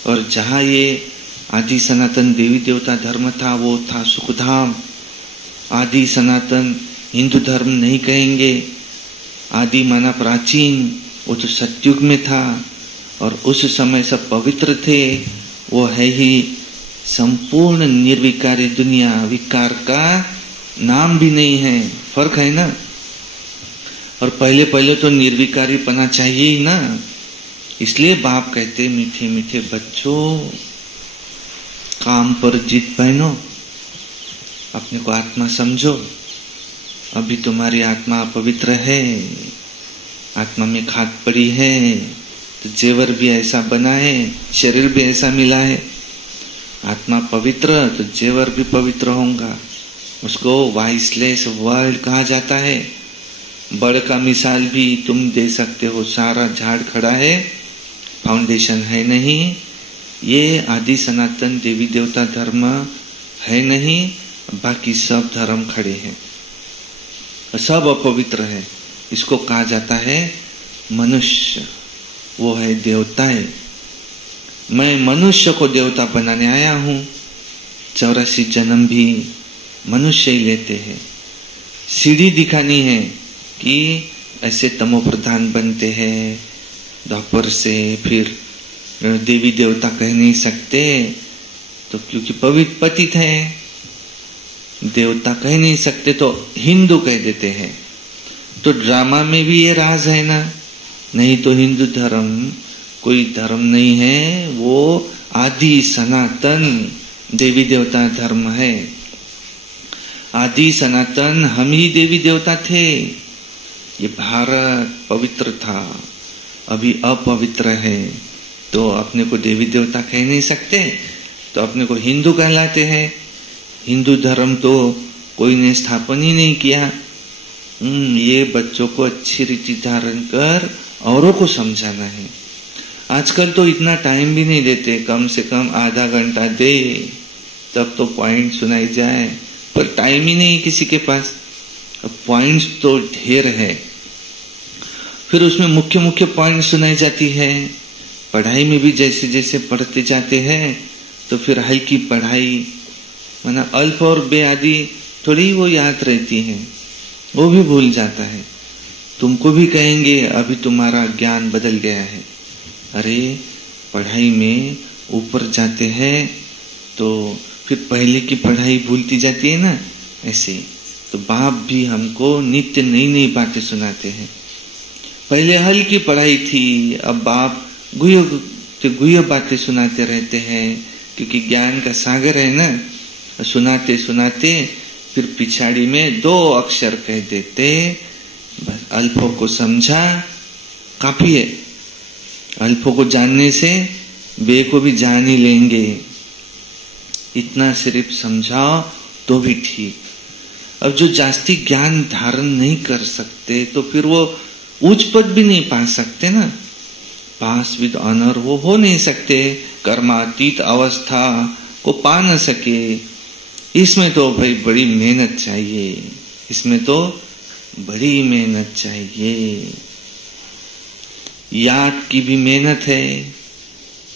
और जहां ये आदि सनातन देवी देवता धर्म था वो था सुख धाम। आदि सनातन हिंदू धर्म नहीं कहेंगे, आदि माना प्राचीन, वो तो सतयुग में था और उस समय सब पवित्र थे। वो है ही संपूर्ण निर्विकारी दुनिया, विकार का नाम भी नहीं है। फर्क है ना। और पहले पहले तो निर्विकारी पना चाहिए ही ना। इसलिए बाप कहते मीठे मीठे बच्चों, काम पर जीत पहनो, अपने को आत्मा समझो। अभी तुम्हारी आत्मा पवित्र है, आत्मा में खाक पड़ी है, तो जेवर भी ऐसा बना है, शरीर भी ऐसा मिला है। आत्मा पवित्र तो जेवर भी पवित्र होगा। उसको वाइसलेस वर्ल्ड कहा जाता है। बड़ का मिसाल भी तुम दे सकते हो। सारा झाड़ खड़ा है, फाउंडेशन है नहीं। ये आदि सनातन देवी देवता धर्म है नहीं, बाकी सब धर्म खड़े हैं, सब अपवित्र है। इसको कहा जाता है मनुष्य, वो है देवताएं। मैं मनुष्य को देवता बनाने आया हूं। 84 जन्म भी मनुष्य ही लेते हैं। सीढ़ी दिखानी है कि ऐसे तमो प्रधान बनते हैं, द्वापर से फिर देवी देवता कह नहीं सकते, तो क्योंकि पवित्र पतित है, देवता कह नहीं सकते तो हिंदू कह देते हैं। तो ड्रामा में भी ये राज है ना। नहीं तो हिंदू धर्म कोई धर्म नहीं है, वो आदि सनातन देवी देवता धर्म है। आदि सनातन हम ही देवी देवता थे। ये भारत पवित्र था, अभी अपवित्र है, तो अपने को देवी देवता कह नहीं सकते, तो अपने को हिंदू कहलाते हैं। हिंदू धर्म तो कोई ने स्थापन ही नहीं किया। ये बच्चों को अच्छी रीति धारण कर औरों को समझाना है। आजकल तो इतना टाइम भी नहीं देते, कम से कम आधा घंटा दे तब तो पॉइंट सुनाई जाए, पर टाइम ही नहीं किसी के पास। अब पॉइंट्स तो ढेर है, फिर उसमें मुख्य मुख्य पॉइंट सुनाई जाती है। पढ़ाई में भी जैसे जैसे पढ़ते जाते हैं तो फिर हल्की पढ़ाई माना अल्फ और बे आदि थोड़ी वो याद रहती है, वो भी भूल जाता है। तुमको भी कहेंगे अभी तुम्हारा ज्ञान बदल गया है। अरे पढ़ाई में ऊपर जाते हैं तो फिर पहले की पढ़ाई भूलती जाती है ना। ऐसे तो बाप भी हमको नित्य नई नई बातें सुनाते हैं। पहले हल्की पढ़ाई थी, अब बाप गुह्य बातें सुनाते रहते हैं, क्योंकि ज्ञान का सागर है ना। सुनाते सुनाते फिर पिछाड़ी में 2 अक्षर कह देते, बस अल्पों को समझा काफी है। अल्पों को जानने से बे को भी जान ही लेंगे, इतना सिर्फ समझाओ तो भी ठीक। अब जो जास्ती ज्ञान धारण नहीं कर सकते तो फिर वो उच्च पद भी नहीं पा सकते ना। पास विद ऑनर वो हो नहीं सकते, कर्मातीत अवस्था को पा न सके। इसमें तो भाई बड़ी मेहनत चाहिए, इसमें तो बड़ी मेहनत चाहिए। याद की भी मेहनत है,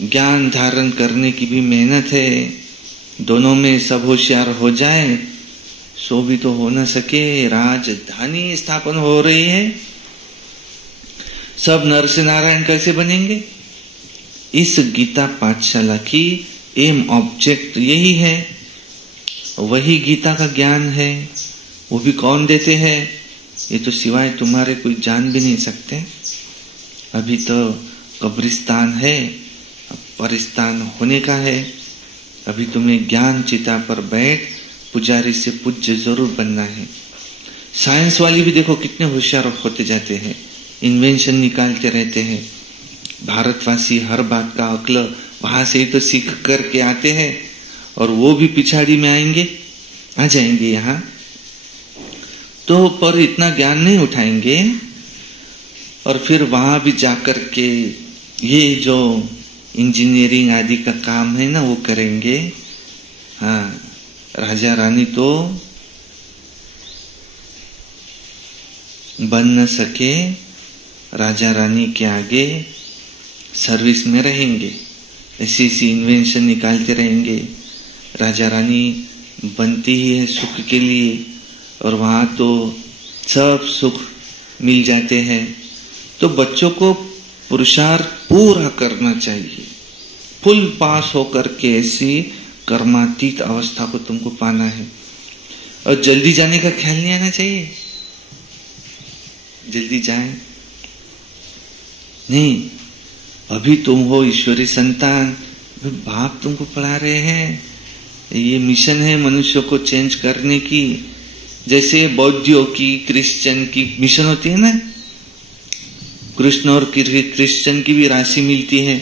ज्ञान धारण करने की भी मेहनत है। दोनों में सब होशियार हो जाए सो भी तो हो न सके, राजधानी स्थापन हो रही है, सब नर से नारायण कैसे बनेंगे? इस गीता पाठशाला की एम ऑब्जेक्ट यही है, वही गीता का ज्ञान है। वो भी कौन देते हैं? ये तो सिवाय तुम्हारे कोई जान भी नहीं सकते। अभी तो कब्रिस्तान है, परिस्तान होने का है। अभी तुम्हें ज्ञान चिता पर बैठ पुजारी से पूज्य जरूर बनना है। साइंस वाली भी देखो कितने होशियार होते जाते हैं, इन्वेंशन निकालते रहते हैं। भारतवासी हर बात का अक्ल वहां से ही तो सीख करके आते हैं, और वो भी पिछाड़ी में आ जाएंगे यहाँ तो, पर इतना ज्ञान नहीं उठाएंगे। और फिर वहां भी जाकर के ये जो इंजीनियरिंग आदि का काम है ना वो करेंगे। हाँ, राजा रानी तो बन न सके, राजा रानी के आगे सर्विस में रहेंगे, ऐसी ऐसी इन्वेंशन निकालते रहेंगे। राजा रानी बनती ही है सुख के लिए, और वहां तो सब सुख मिल जाते हैं। तो बच्चों को पुरुषार्थ पूरा करना चाहिए, फुल पास होकर के ऐसी कर्मातीत अवस्था को तुमको पाना है। और जल्दी जाने का ख्याल नहीं आना चाहिए, जल्दी जाए नहीं। अभी तुम हो ईश्वरी संतान, बाप तुमको पढ़ा रहे हैं, ये मिशन है मनुष्य को चेंज करने की। जैसे बौद्धियों की, क्रिश्चियन की मिशन होती है ना, कृष्ण और क्रिश्चियन की भी राशि मिलती है।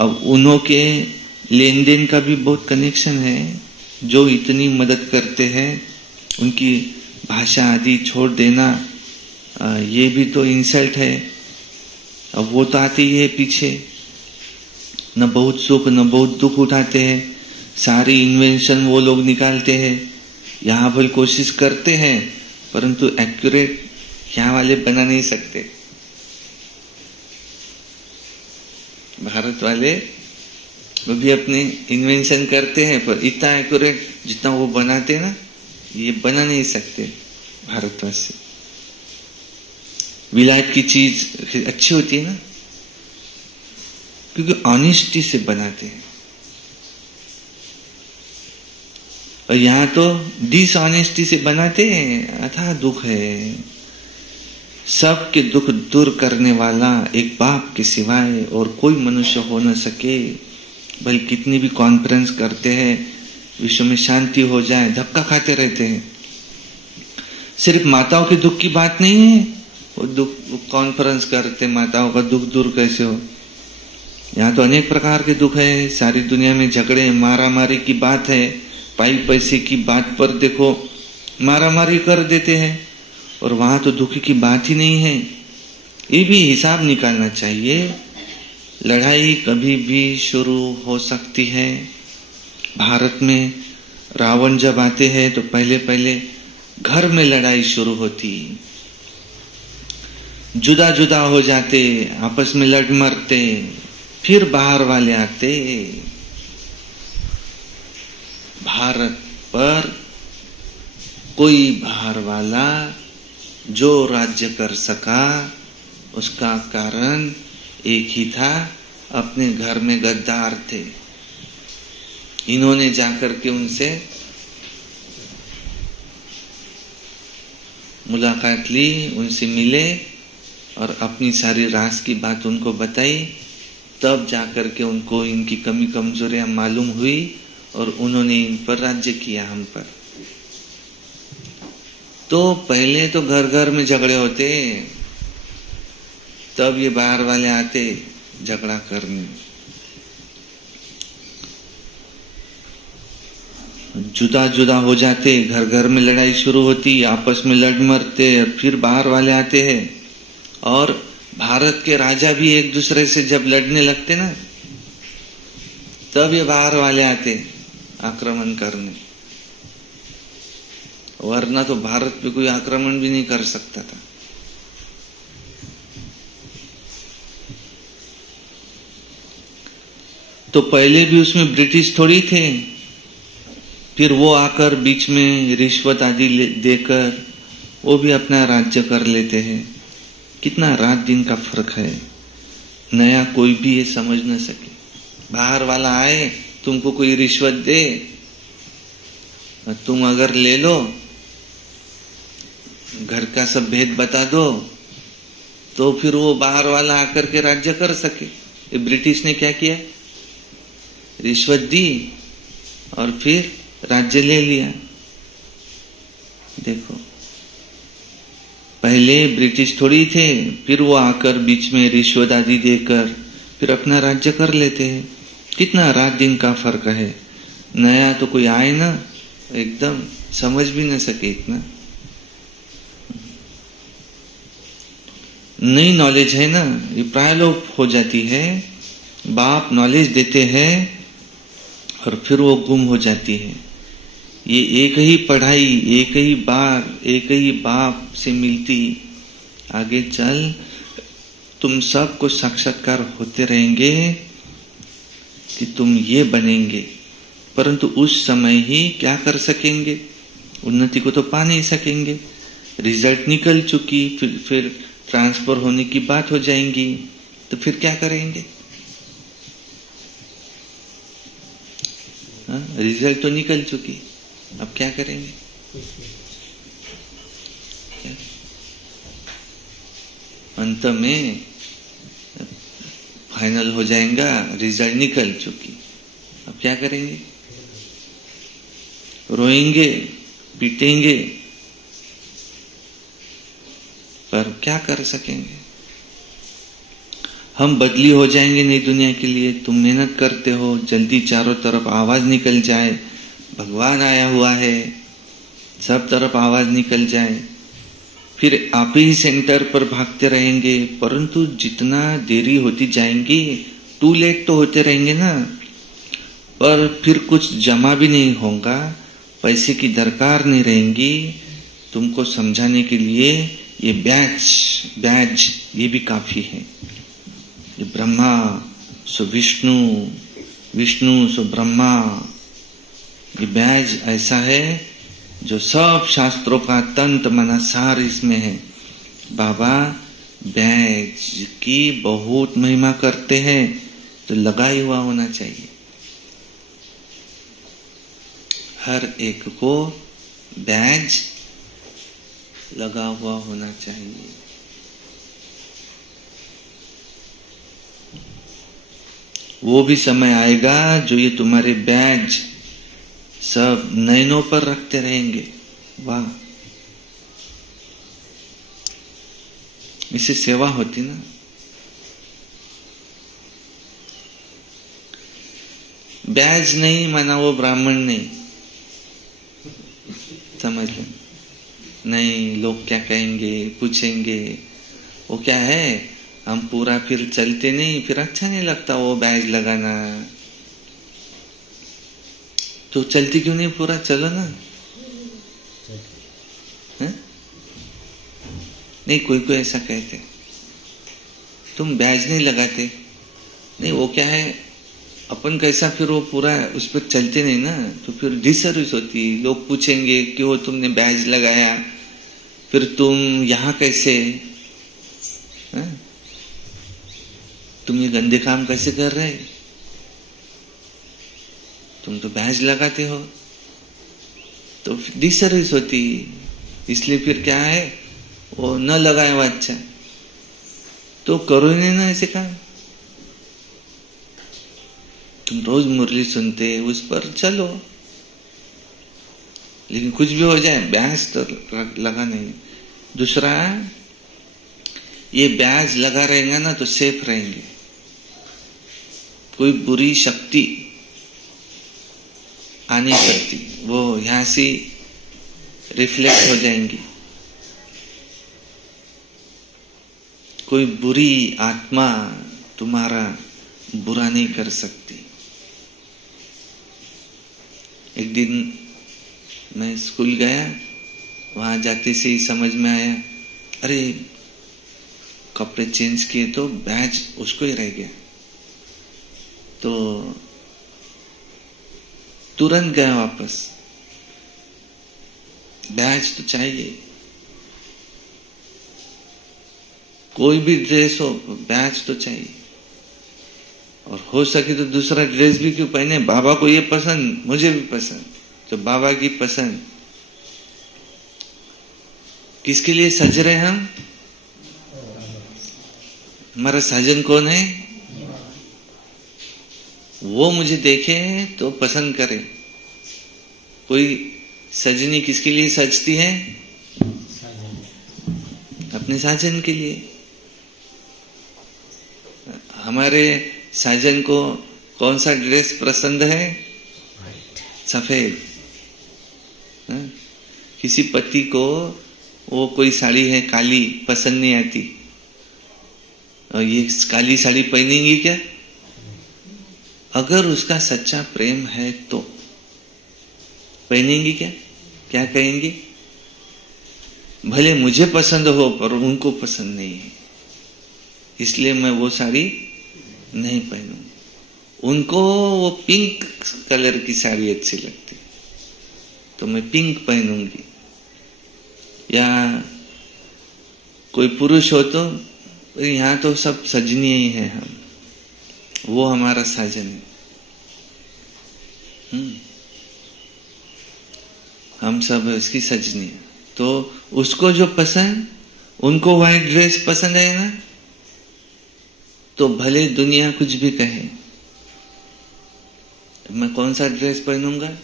अब उन्हों के लेन देन का भी बहुत कनेक्शन है, जो इतनी मदद करते हैं उनकी भाषा आदि छोड़ देना, ये भी तो इंसल्ट है। अब वो तो आते ही है पीछे, न बहुत सुख न बहुत दुख उठाते हैं, सारी इन्वेंशन वो लोग निकालते हैं। यहाँ पर कोशिश करते हैं, परंतु एक्यूरेट यहाँ वाले बना नहीं सकते। भारत वाले वो भी अपने इन्वेंशन करते हैं, पर इतना एक्यूरेट जितना वो बनाते ना, ये बना नहीं सकते भारतवासी। विलायत की चीज अच्छी होती है ना, क्योंकि ऑनेस्टी से बनाते हैं। और यहाँ तो डिसऑनेस्टी से बनाते हैं, अथाह दुख है। सबके दुख दूर करने वाला एक बाप के सिवाय और कोई मनुष्य हो न सके। भले कितनी भी कॉन्फ्रेंस करते हैं, विश्व में शांति हो जाए, धक्का खाते रहते हैं। सिर्फ माताओं के दुख की बात नहीं है, वो दुख कॉन्फ्रेंस करते माताओं का दुख दूर कैसे हो। यहाँ तो अनेक प्रकार के दुख है, सारी दुनिया में झगड़े मारा मारी की बात है, पाई पैसे की बात पर देखो मारा मारी कर देते हैं, और वहां तो दुख की बात ही नहीं है। ये भी हिसाब निकालना चाहिए। लड़ाई कभी भी शुरू हो सकती है। भारत में रावण जब आते हैं तो पहले पहले घर में लड़ाई शुरू होती, जुदा जुदा हो जाते, आपस में लड़ मरते, फिर बाहर वाले आते। भारत पर कोई बाहर वाला जो राज्य कर सका, उसका कारण एक ही था, अपने घर में गद्दार थे। इन्होंने जाकर के उनसे मुलाकात ली, उनसे मिले और अपनी सारी राज की बात उनको बताई। तब जाकर के उनको इनकी कमी कमजोरियां मालूम हुई और उन्होंने इन पर राज्य किया, हम पर। तो पहले तो घर घर में झगड़े होते, तब ये बाहर वाले आते झगड़ा करने। जुदा जुदा हो जाते, घर घर में लड़ाई शुरू होती, आपस में लड़ मरते, फिर बाहर वाले आते हैं। और भारत के राजा भी एक दूसरे से जब लड़ने लगते ना, तब ये बाहर वाले आते आक्रमण करने, वरना तो भारत पे कोई आक्रमण भी नहीं कर सकता था। तो पहले भी उसमें ब्रिटिश थोड़ी थे, फिर वो आकर बीच में रिश्वत आदि देकर वो भी अपना राज्य कर लेते हैं। कितना रात दिन का फर्क है। नया कोई भी ये समझ न सके। बाहर वाला आए, तुमको कोई रिश्वत दे, तुम अगर ले लो, घर का सब भेद बता दो, तो फिर वो बाहर वाला आकर के राज्य कर सके। ये ब्रिटिश ने क्या किया, रिश्वत दी और फिर राज्य ले लिया। देखो, पहले ब्रिटिश थोड़ी थे, फिर वो आकर बीच में रिश्वत आदि देकर फिर अपना राज्य कर लेते हैं। कितना रात दिन का फर्क है। नया तो कोई आए ना, एकदम समझ भी न सके इतना। नई नॉलेज है ना, ये प्रायलोप हो जाती है। बाप नॉलेज देते हैं और फिर वो गुम हो जाती है। ये एक ही पढ़ाई, एक ही बार, एक ही बाप से मिलती, आगे चल तुम सबको साक्षात्कार होते रहेंगे कि तुम ये बनेंगे, परंतु उस समय ही क्या कर सकेंगे, उन्नति को तो पा नहीं सकेंगे। रिजल्ट निकल चुकी, फिर ट्रांसफर होने की बात हो जाएंगी, तो फिर क्या करेंगे? रिजल्ट तो निकल चुकी, अब क्या करेंगे? अंत में फाइनल हो जाएगा, रिजल्ट निकल चुकी, अब क्या करेंगे? रोएंगे, पीटेंगे, पर क्या कर सकेंगे? हम बदली हो जाएंगे नई दुनिया के लिए। तुम मेहनत करते हो, जल्दी चारों तरफ आवाज निकल जाए, भगवान आया हुआ है, सब तरफ आवाज निकल जाए, फिर आप ही सेंटर पर भागते रहेंगे। परंतु जितना देरी होती जाएंगी, टू लेट तो होते रहेंगे ना, पर फिर कुछ जमा भी नहीं होगा, पैसे की दरकार नहीं रहेंगी। तुमको समझाने के लिए ये बैज ये भी काफी है। ये ब्रह्मा सो विष्णु, विष्णु सो ब्रह्मा, ये बैज ऐसा है जो सब शास्त्रों का तंत्र मना सार इसमें है। बाबा बैज की बहुत महिमा करते हैं, तो लगा ही हुआ होना चाहिए। हर एक को बैज लगा हुआ होना चाहिए। वो भी समय आएगा जो ये तुम्हारे बैज सब नयनों पर रखते रहेंगे। वाह, इससे सेवा होती ना। बैज नहीं माना वो ब्राह्मण नहीं, समझ लो। नहीं, लोग क्या कहेंगे, पूछेंगे, वो क्या है, हम पूरा फिर चलते नहीं, फिर अच्छा नहीं लगता वो बैज लगाना। तो चलती क्यों नहीं, पूरा चलो ना। है? नहीं, कोई कोई ऐसा कहते, तुम बैज नहीं लगाते। नहीं, वो क्या है, अपन कैसा फिर वो पूरा उस पर चलते नहीं ना, तो फिर डिसर्विस होती। लोग पूछेंगे क्यों तुमने बैज लगाया, फिर तुम यहां कैसे, तुम ये गंदे काम कैसे कर रहे, तुम तो बैज लगाते हो, तो डिसर्विस होती। इसलिए फिर क्या है, वो न लगाए वो अच्छा, तो करो ही नहीं ना ऐसे काम। तुम रोज मुरली सुनते, उस पर चलो, लेकिन कुछ भी हो जाए बैज तो लगा नहीं। दूसरा, ये बैज लगा रहेगा ना तो सेफ रहेंगे, कोई बुरी शक्ति आने करती, वो यहां से रिफ्लेक्ट हो जाएंगी। कोई बुरी आत्मा तुम्हारा बुरा नहीं कर सकती। एक दिन मैं स्कूल गया, वहां जाते से ही समझ में आया, अरे कपड़े चेंज किए तो बैज उसको ही रह गया। तो तुरंत गया वापस, बैच तो चाहिए, कोई भी ड्रेस हो बैच तो चाहिए। और हो सके तो दूसरा ड्रेस भी क्यों पहने, बाबा को ये पसंद, मुझे भी पसंद, तो बाबा की पसंद। किसके लिए सज रहे हम? हमारा साजन कौन है? वो मुझे देखे तो पसंद करे। कोई सजनी किसके लिए सजती है? अपने साजन के लिए। हमारे साजन को कौन सा ड्रेस पसंद है? सफेद। किसी पति को वो कोई साड़ी है काली पसंद नहीं आती, और ये काली साड़ी पहनेंगी क्या? अगर उसका सच्चा प्रेम है तो पहनेंगी क्या? क्या कहेंगी? भले मुझे पसंद हो पर उनको पसंद नहीं है, इसलिए मैं वो साड़ी नहीं पहनूंगी। उनको वो पिंक कलर की साड़ी अच्छी लगती तो मैं पिंक पहनूंगी। या कोई पुरुष हो तो यहां तो सब सजनीय ही है, वो हमारा साजन है। हम सब इसकी सजनी, तो उसको जो पसंद, उनको व्हाइट ड्रेस पसंद है ना, तो भले दुनिया कुछ भी कहे, मैं कौन सा ड्रेस पहनूंगा।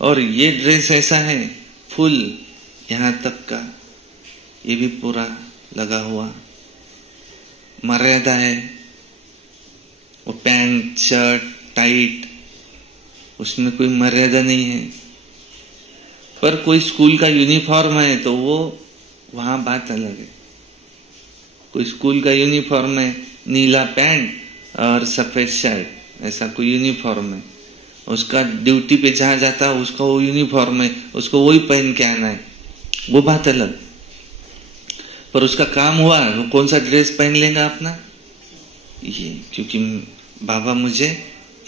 और ये ड्रेस ऐसा है फुल यहां तक का, ये भी पूरा लगा हुआ, मर्यादा है। वो पैंट शर्ट टाइट, उसमें कोई मर्यादा नहीं है। पर कोई स्कूल का यूनिफॉर्म है तो वो वहां बात अलग है। कोई स्कूल का यूनिफॉर्म है, नीला पैंट और सफेद शर्ट, ऐसा कोई यूनिफॉर्म है, उसका ड्यूटी पे जहां जाता है उसका वो यूनिफॉर्म है, उसको वही पहन के आना है, वो बात अलग। पर उसका काम हुआ, वो कौन सा ड्रेस पहन लेगा अपना, ये क्योंकि बाबा मुझे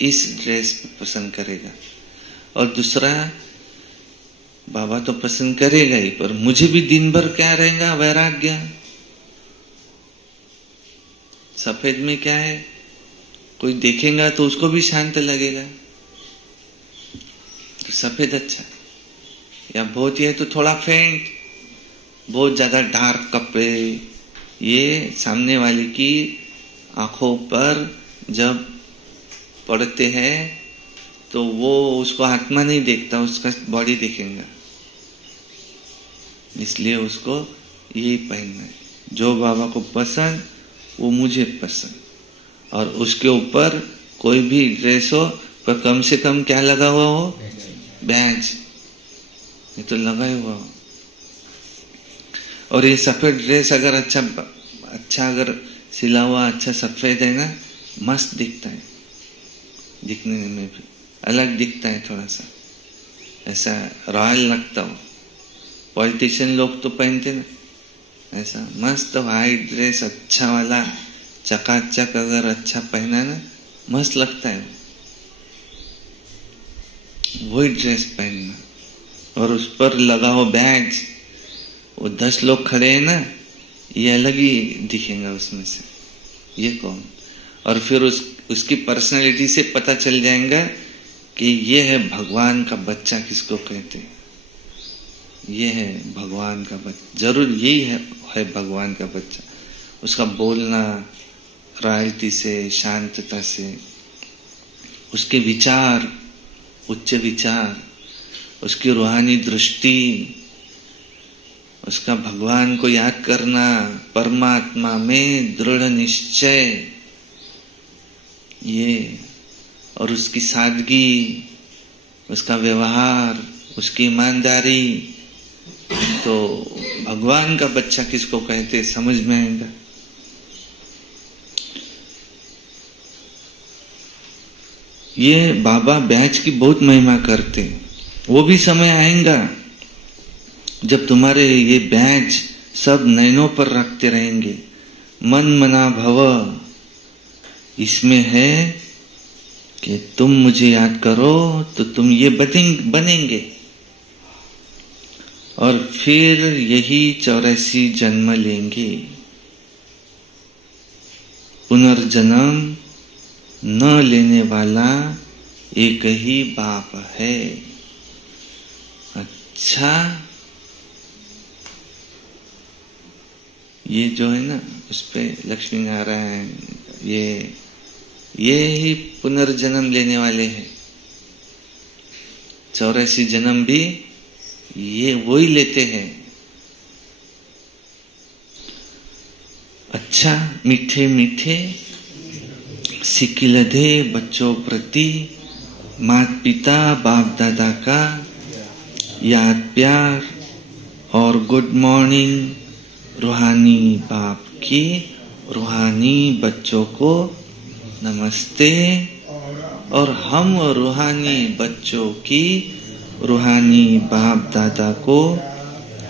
इस ड्रेस पसंद करेगा। और दूसरा, बाबा तो पसंद करेगा ही, पर मुझे भी दिन भर क्या रहेगा, वैराग्य। सफेद में क्या है, कोई देखेगा तो उसको भी शांत लगेगा, तो सफेद अच्छा है। या बहुत ही है तो थोड़ा फेंट, बहुत ज्यादा डार्क कपड़े, ये सामने वाले की आंखों पर जब पड़ते हैं तो वो उसको आत्मा नहीं देखता, उसका बॉडी देखेगा, इसलिए उसको यही पहनना है। जो बाबा को पसंद वो मुझे पसंद। और उसके ऊपर कोई भी ड्रेस हो पर कम से कम क्या लगा हुआ हो, बैज, ये तो लगा हुआ हो। और ये सफेद ड्रेस अगर अच्छा अगर सिला हुआ अच्छा सफेद है ना, मस्त दिखता है, दिखने में भी अलग दिखता है, थोड़ा सा ऐसा रॉयल लगता हो। पॉलिटिशियन लोग तो पहनते ना ऐसा मस्त व्हाइट ड्रेस अच्छा वाला चकाचक, अगर अच्छा पहना ना मस्त लगता है, वही ड्रेस पहनना। और उस पर लगा हो बैज, वो 10 लोग खड़े हैं ना, ये अलग ही दिखेगा उसमें से, ये कौन। और फिर उसकी पर्सनालिटी से पता चल जाएगा कि ये है भगवान का बच्चा, किसको कहते हैं, ये है भगवान का बच्चा, जरूर यही है भगवान का बच्चा। उसका बोलना रायती से, शांतता से, उसके विचार उच्च विचार, उसकी रूहानी दृष्टि, उसका भगवान को याद करना, परमात्मा में दृढ़ निश्चय, ये, और उसकी सादगी, उसका व्यवहार, उसकी ईमानदारी, तो भगवान का बच्चा किसको कहते समझ में आएगा। ये बाबा बैच की बहुत महिमा करते, वो भी समय आएगा जब तुम्हारे ये बैच सब नैनों पर रखते रहेंगे। मन मना भव, इसमें है कि तुम मुझे याद करो तो तुम ये बनेंगे। और फिर यही 84 जन्म लेंगे। पुनर्जन्म न लेने वाला एक ही बाप है। अच्छा, ये जो है ना, उस पे लक्ष्मी नारायण ये ही पुनर्जन्म लेने वाले हैं। 84 जन्म भी ये वो ही लेते हैं। अच्छा, मीठे मीठे सिकिलधे बच्चों प्रति माता पिता बाप दादा का याद प्यार और गुड मॉर्निंग रूहानी बाप की रूहानी बच्चों को नमस्ते, और हम रूहानी बच्चों की रूहानी बाप दादा को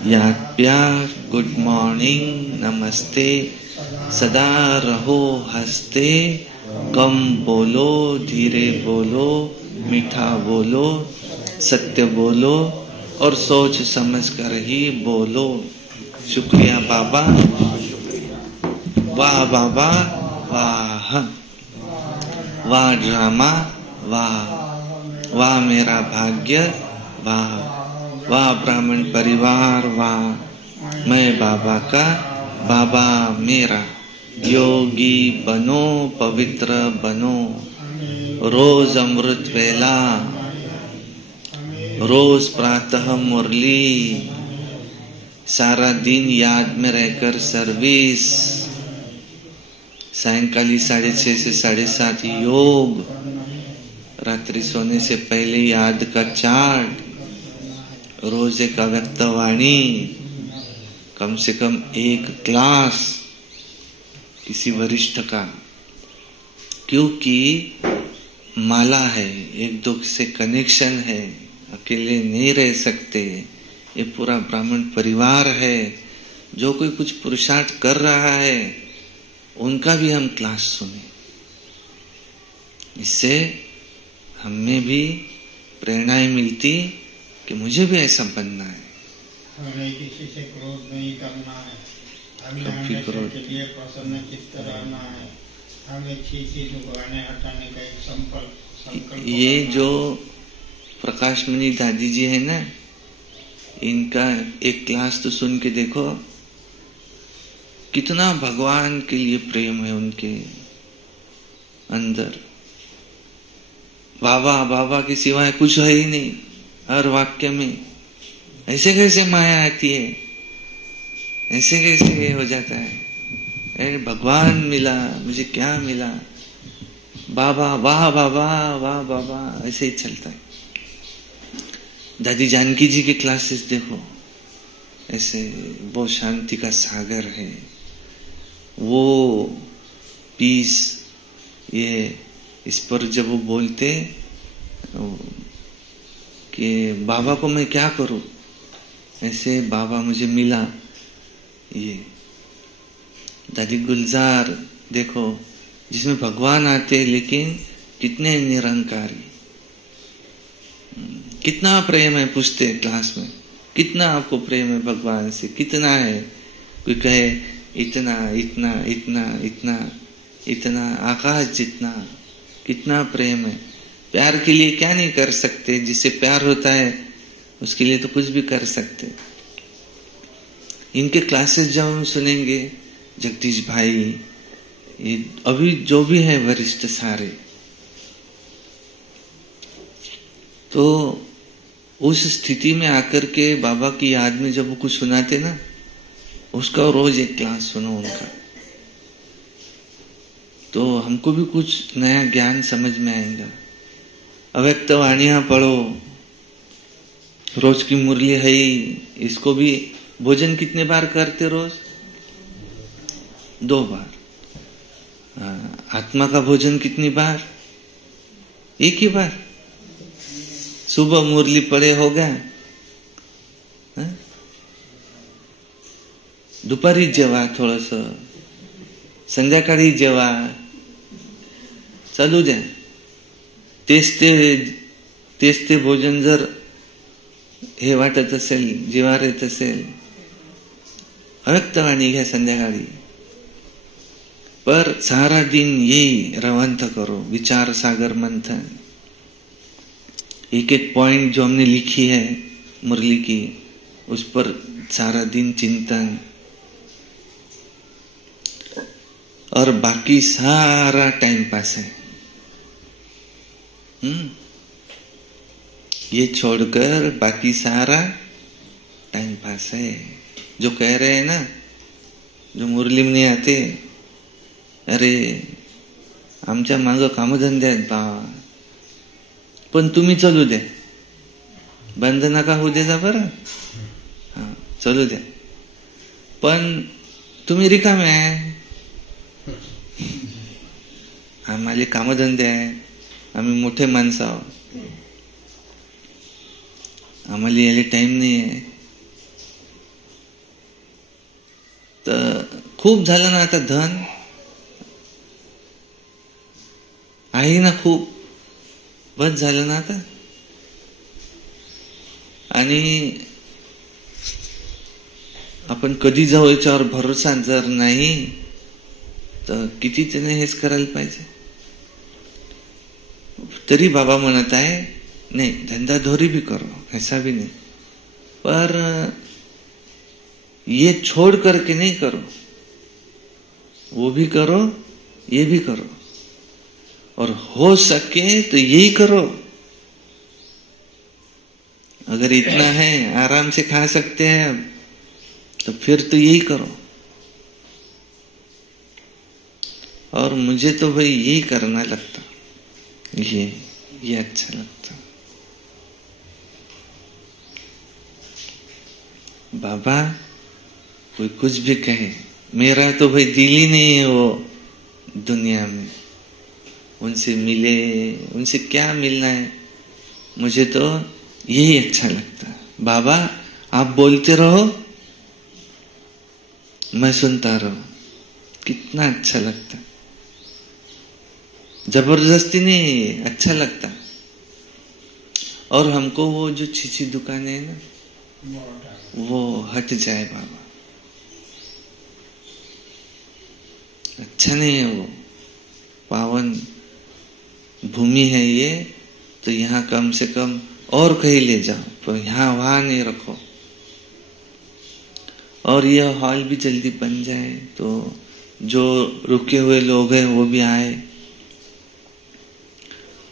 याद प्यार गुड मॉर्निंग नमस्ते। सदा रहो हंसते, कम बोलो धीरे बोलो मीठा बोलो सत्य बोलो और सोच समझ कर ही बोलो। शुक्रिया बाबा, वाह बाबा वाह, वाह ड्रामा वाह, वाह मेरा भाग्य वाह, वाह ब्राह्मण परिवार वाह, मैं बाबा का बाबा मेरा। योगी बनो पवित्र बनो, रोज अमृत वेला, रोज प्रातः मुरली, सारा दिन याद में रहकर सर्विस, सायंकाली 6:30 से 7:30 योग, रात्रि सोने से पहले याद का चार्ट, रोज एक अव्यक्त वाणी, कम से कम एक क्लास किसी वरिष्ठ का, क्योंकि माला है, एक दो से कनेक्शन है, अकेले नहीं रह सकते। ये पूरा ब्राह्मण परिवार है। जो कोई कुछ पुरुषार्थ कर रहा है उनका भी हम क्लास सुने, इससे हमें भी प्रेरणाएं मिलती कि मुझे भी ऐसा बनना है। हमें किसी से क्रोध नहीं करना है, हमें हमेशा के लिए प्रसन्न चित्त रहना है, हमें चीज़ें जुगाने हटाने का एक संकल्प। ये जो प्रकाश मणि दादी जी है ना, इनका एक क्लास तो सुन के देखो, कितना भगवान के लिए प्रेम है उनके अंदर। बाबा बाबा के सिवाय कुछ है ही नहीं हर वाक्य में। ऐसे कैसे माया आती है, ऐसे कैसे हो जाता है, अरे भगवान मिला मुझे, क्या मिला, बाबा वाह बाबा वाह बाबा, ऐसे ही चलता है। दादी जानकी जी के क्लासेस देखो, ऐसे वो शांति का सागर है, वो पीस। ये इस पर जब वो बोलते कि बाबा को मैं क्या करूं, ऐसे बाबा मुझे मिला। ये दादी गुलजार देखो, जिसमें भगवान आते लेकिन कितने निरंकारी, कितना प्रेम है। पूछते क्लास में, कितना आपको प्रेम है भगवान से, कितना है? कोई कहे इतना इतना इतना इतना इतना, आकाश जितना। कितना प्रेम है। प्यार के लिए क्या नहीं कर सकते, जिससे प्यार होता है उसके लिए तो कुछ भी कर सकते। इनके क्लासेस जब हम सुनेंगे, जगदीश भाई, ये अभी जो भी है वरिष्ठ सारे, तो उस स्थिति में आकर के बाबा की याद में जब वो कुछ सुनाते ना, उसका रोज एक क्लास सुनो उनका, तो हमको भी कुछ नया ज्ञान समझ में आएगा। अव्यक्त वाणियां पढ़ो, रोज की मुरली है ही, इसको भी भोजन कितने बार करते रोज? 2 बार। आत्मा का भोजन कितनी बार? 1 ही बार। सुबह मुरली पढ़े हो गया, दुपारी जेवा, थोडस संध्याकाळी जेवा, चालू द्या। तेच ते भोजन जर हे वाटत असेल, जिवार येत असेल, अव्यक्तवाणी घ्या संध्याकाळी. पर सारा दिन यही रवंथ करो, विचार सागर मंथन. एक एक पॉइंट जो हमने लिखी है मुरली की, उस पर सारा दिन चिंतन, और बाकी सारा टाइम पास है. ये छोड़कर बाकी सारा टाइम पास है. जो कह रहे हैं ना, जो मुरली में नहीं आते, अरे आमच्या माग कामधंदे आहेत बाबा, पण तुम्ही चलू द्या, बंद नका होऊ देता बरं. हा, चलू द्या, पण तुम्ही रिकामे आहे. आम्हाला कामधंदे आहेत, आम्ही मोठे माणसं आहोत, आम्हाला यायला टाइम नाही आहे. तर खूप झालं ना आता, धन आहे ना खूप, बस झालं ना आता. आणि आपण कधी जाऊ याच्यावर भरोसा जर नाही, तर किती त्याने हेच करायला पाहिजे. तरी बाबा म्हणत आहे, नहीं धंधाधोरी भी करो, ऐसा भी नहीं, पर ये छोड़ करके नहीं करो, वो भी करो, ये भी करो, और हो सके तो यही करो. अगर इतना है आराम से खा सकते हैं अब, तो फिर तो यही करो. और मुझे तो भाई यही करना लगता, ये अच्छा लगता. बाबा कोई कुछ भी कहे, मेरा तो भाई दिल ही नहीं है वो दुनिया में. उनसे मिले, उनसे क्या मिलना है, मुझे तो यही अच्छा लगता. बाबा आप बोलते रहो, मैं सुनता रहूं, कितना अच्छा लगता. जबरदस्ती नहीं, अच्छा लगता. और हमको वो जो छिछी दुकानें है ना, वो हट जाए बाबा. अच्छा नहीं है वो. पावन भूमि है ये, तो यहाँ कम से कम और कहीं ले जाओ, पर यहाँ वहां नहीं रखो. और यह हॉल भी जल्दी बन जाए, तो जो रुके हुए लोग हैं वो भी आए,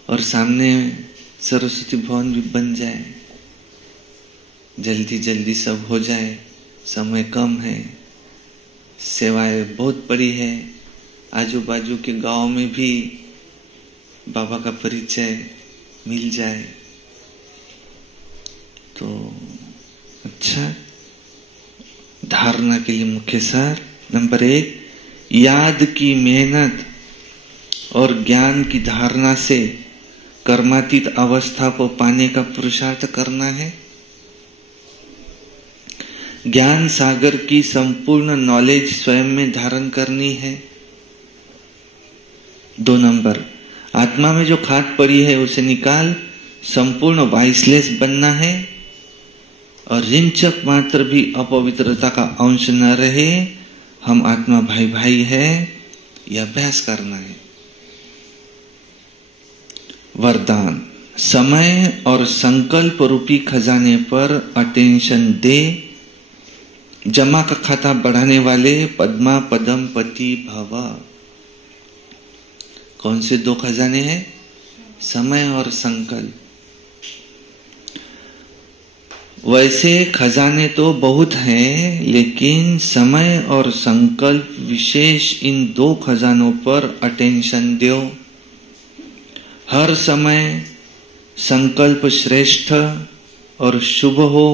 और सामने सरस्वती भवन भी बन जाए. जल्दी जल्दी सब हो जाए. समय कम है, सेवाएं बहुत बड़ी है. आजू बाजू के गांव में भी बाबा का परिचय मिल जाए तो अच्छा. धारणा के लिए मुख्य सार नंबर 1, याद की मेहनत और ज्ञान की धारणा से कर्मातीत अवस्था को पाने का पुरुषार्थ करना है. ज्ञान सागर की संपूर्ण नॉलेज स्वयं में धारण करनी है. 2 नंबर, आत्मा में जो खाट पड़ी है उसे निकाल संपूर्ण वाइसलेस बनना है, और रिंचक मात्र भी अपवित्रता का अंश न रहे. हम आत्मा भाई भाई है, यह अभ्यास करना है. वरदान, समय और संकल्प रूपी खजाने पर अटेंशन दे. जमा का खाता बढ़ाने वाले पद्मा पदम पति भव. कौन से 2 खजाने हैं? समय और संकल्प. वैसे खजाने तो बहुत हैं, लेकिन समय और संकल्प विशेष इन 2 खजानों पर अटेंशन दो. हर समय संकल्प श्रेष्ठ और शुभ हो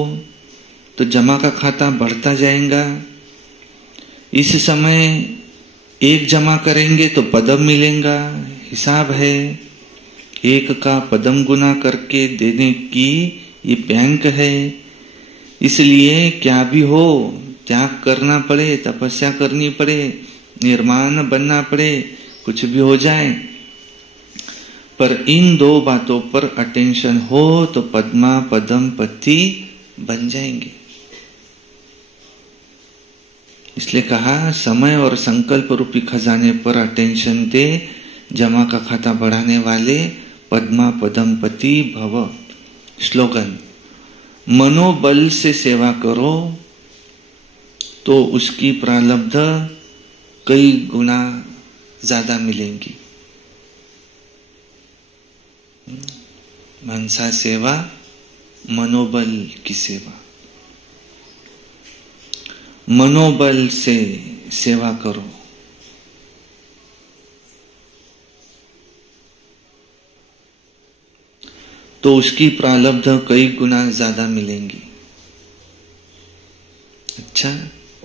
तो जमा का खाता बढ़ता जाएगा. इस समय 1 जमा करेंगे तो पदम मिलेगा. हिसाब है, 1 का पदम गुना करके देने की ये बैंक है. इसलिए क्या भी हो, त्याग करना पड़े, तपस्या करनी पड़े, निर्माण बनना पड़े, कुछ भी हो जाए, पर इन दो बातों पर अटेंशन हो तो पद्मा पदम पति बन जाएंगे। इसलिए कहा समय और संकल्प रूपी खजाने पर अटेंशन दे, जमा का खाता बढ़ाने वाले पद्मा पदम पति भव। स्लोगन, मनोबल से सेवा करो तो उसकी प्रारब्ध कई गुना ज्यादा मिलेंगी। मनसा सेवा, मनोबल की सेवा। मनोबल से सेवा करो तो उसकी प्रारब्ध कई गुना ज्यादा मिलेंगी। अच्छा,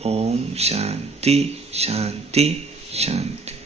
ओम शांति शांति शांति।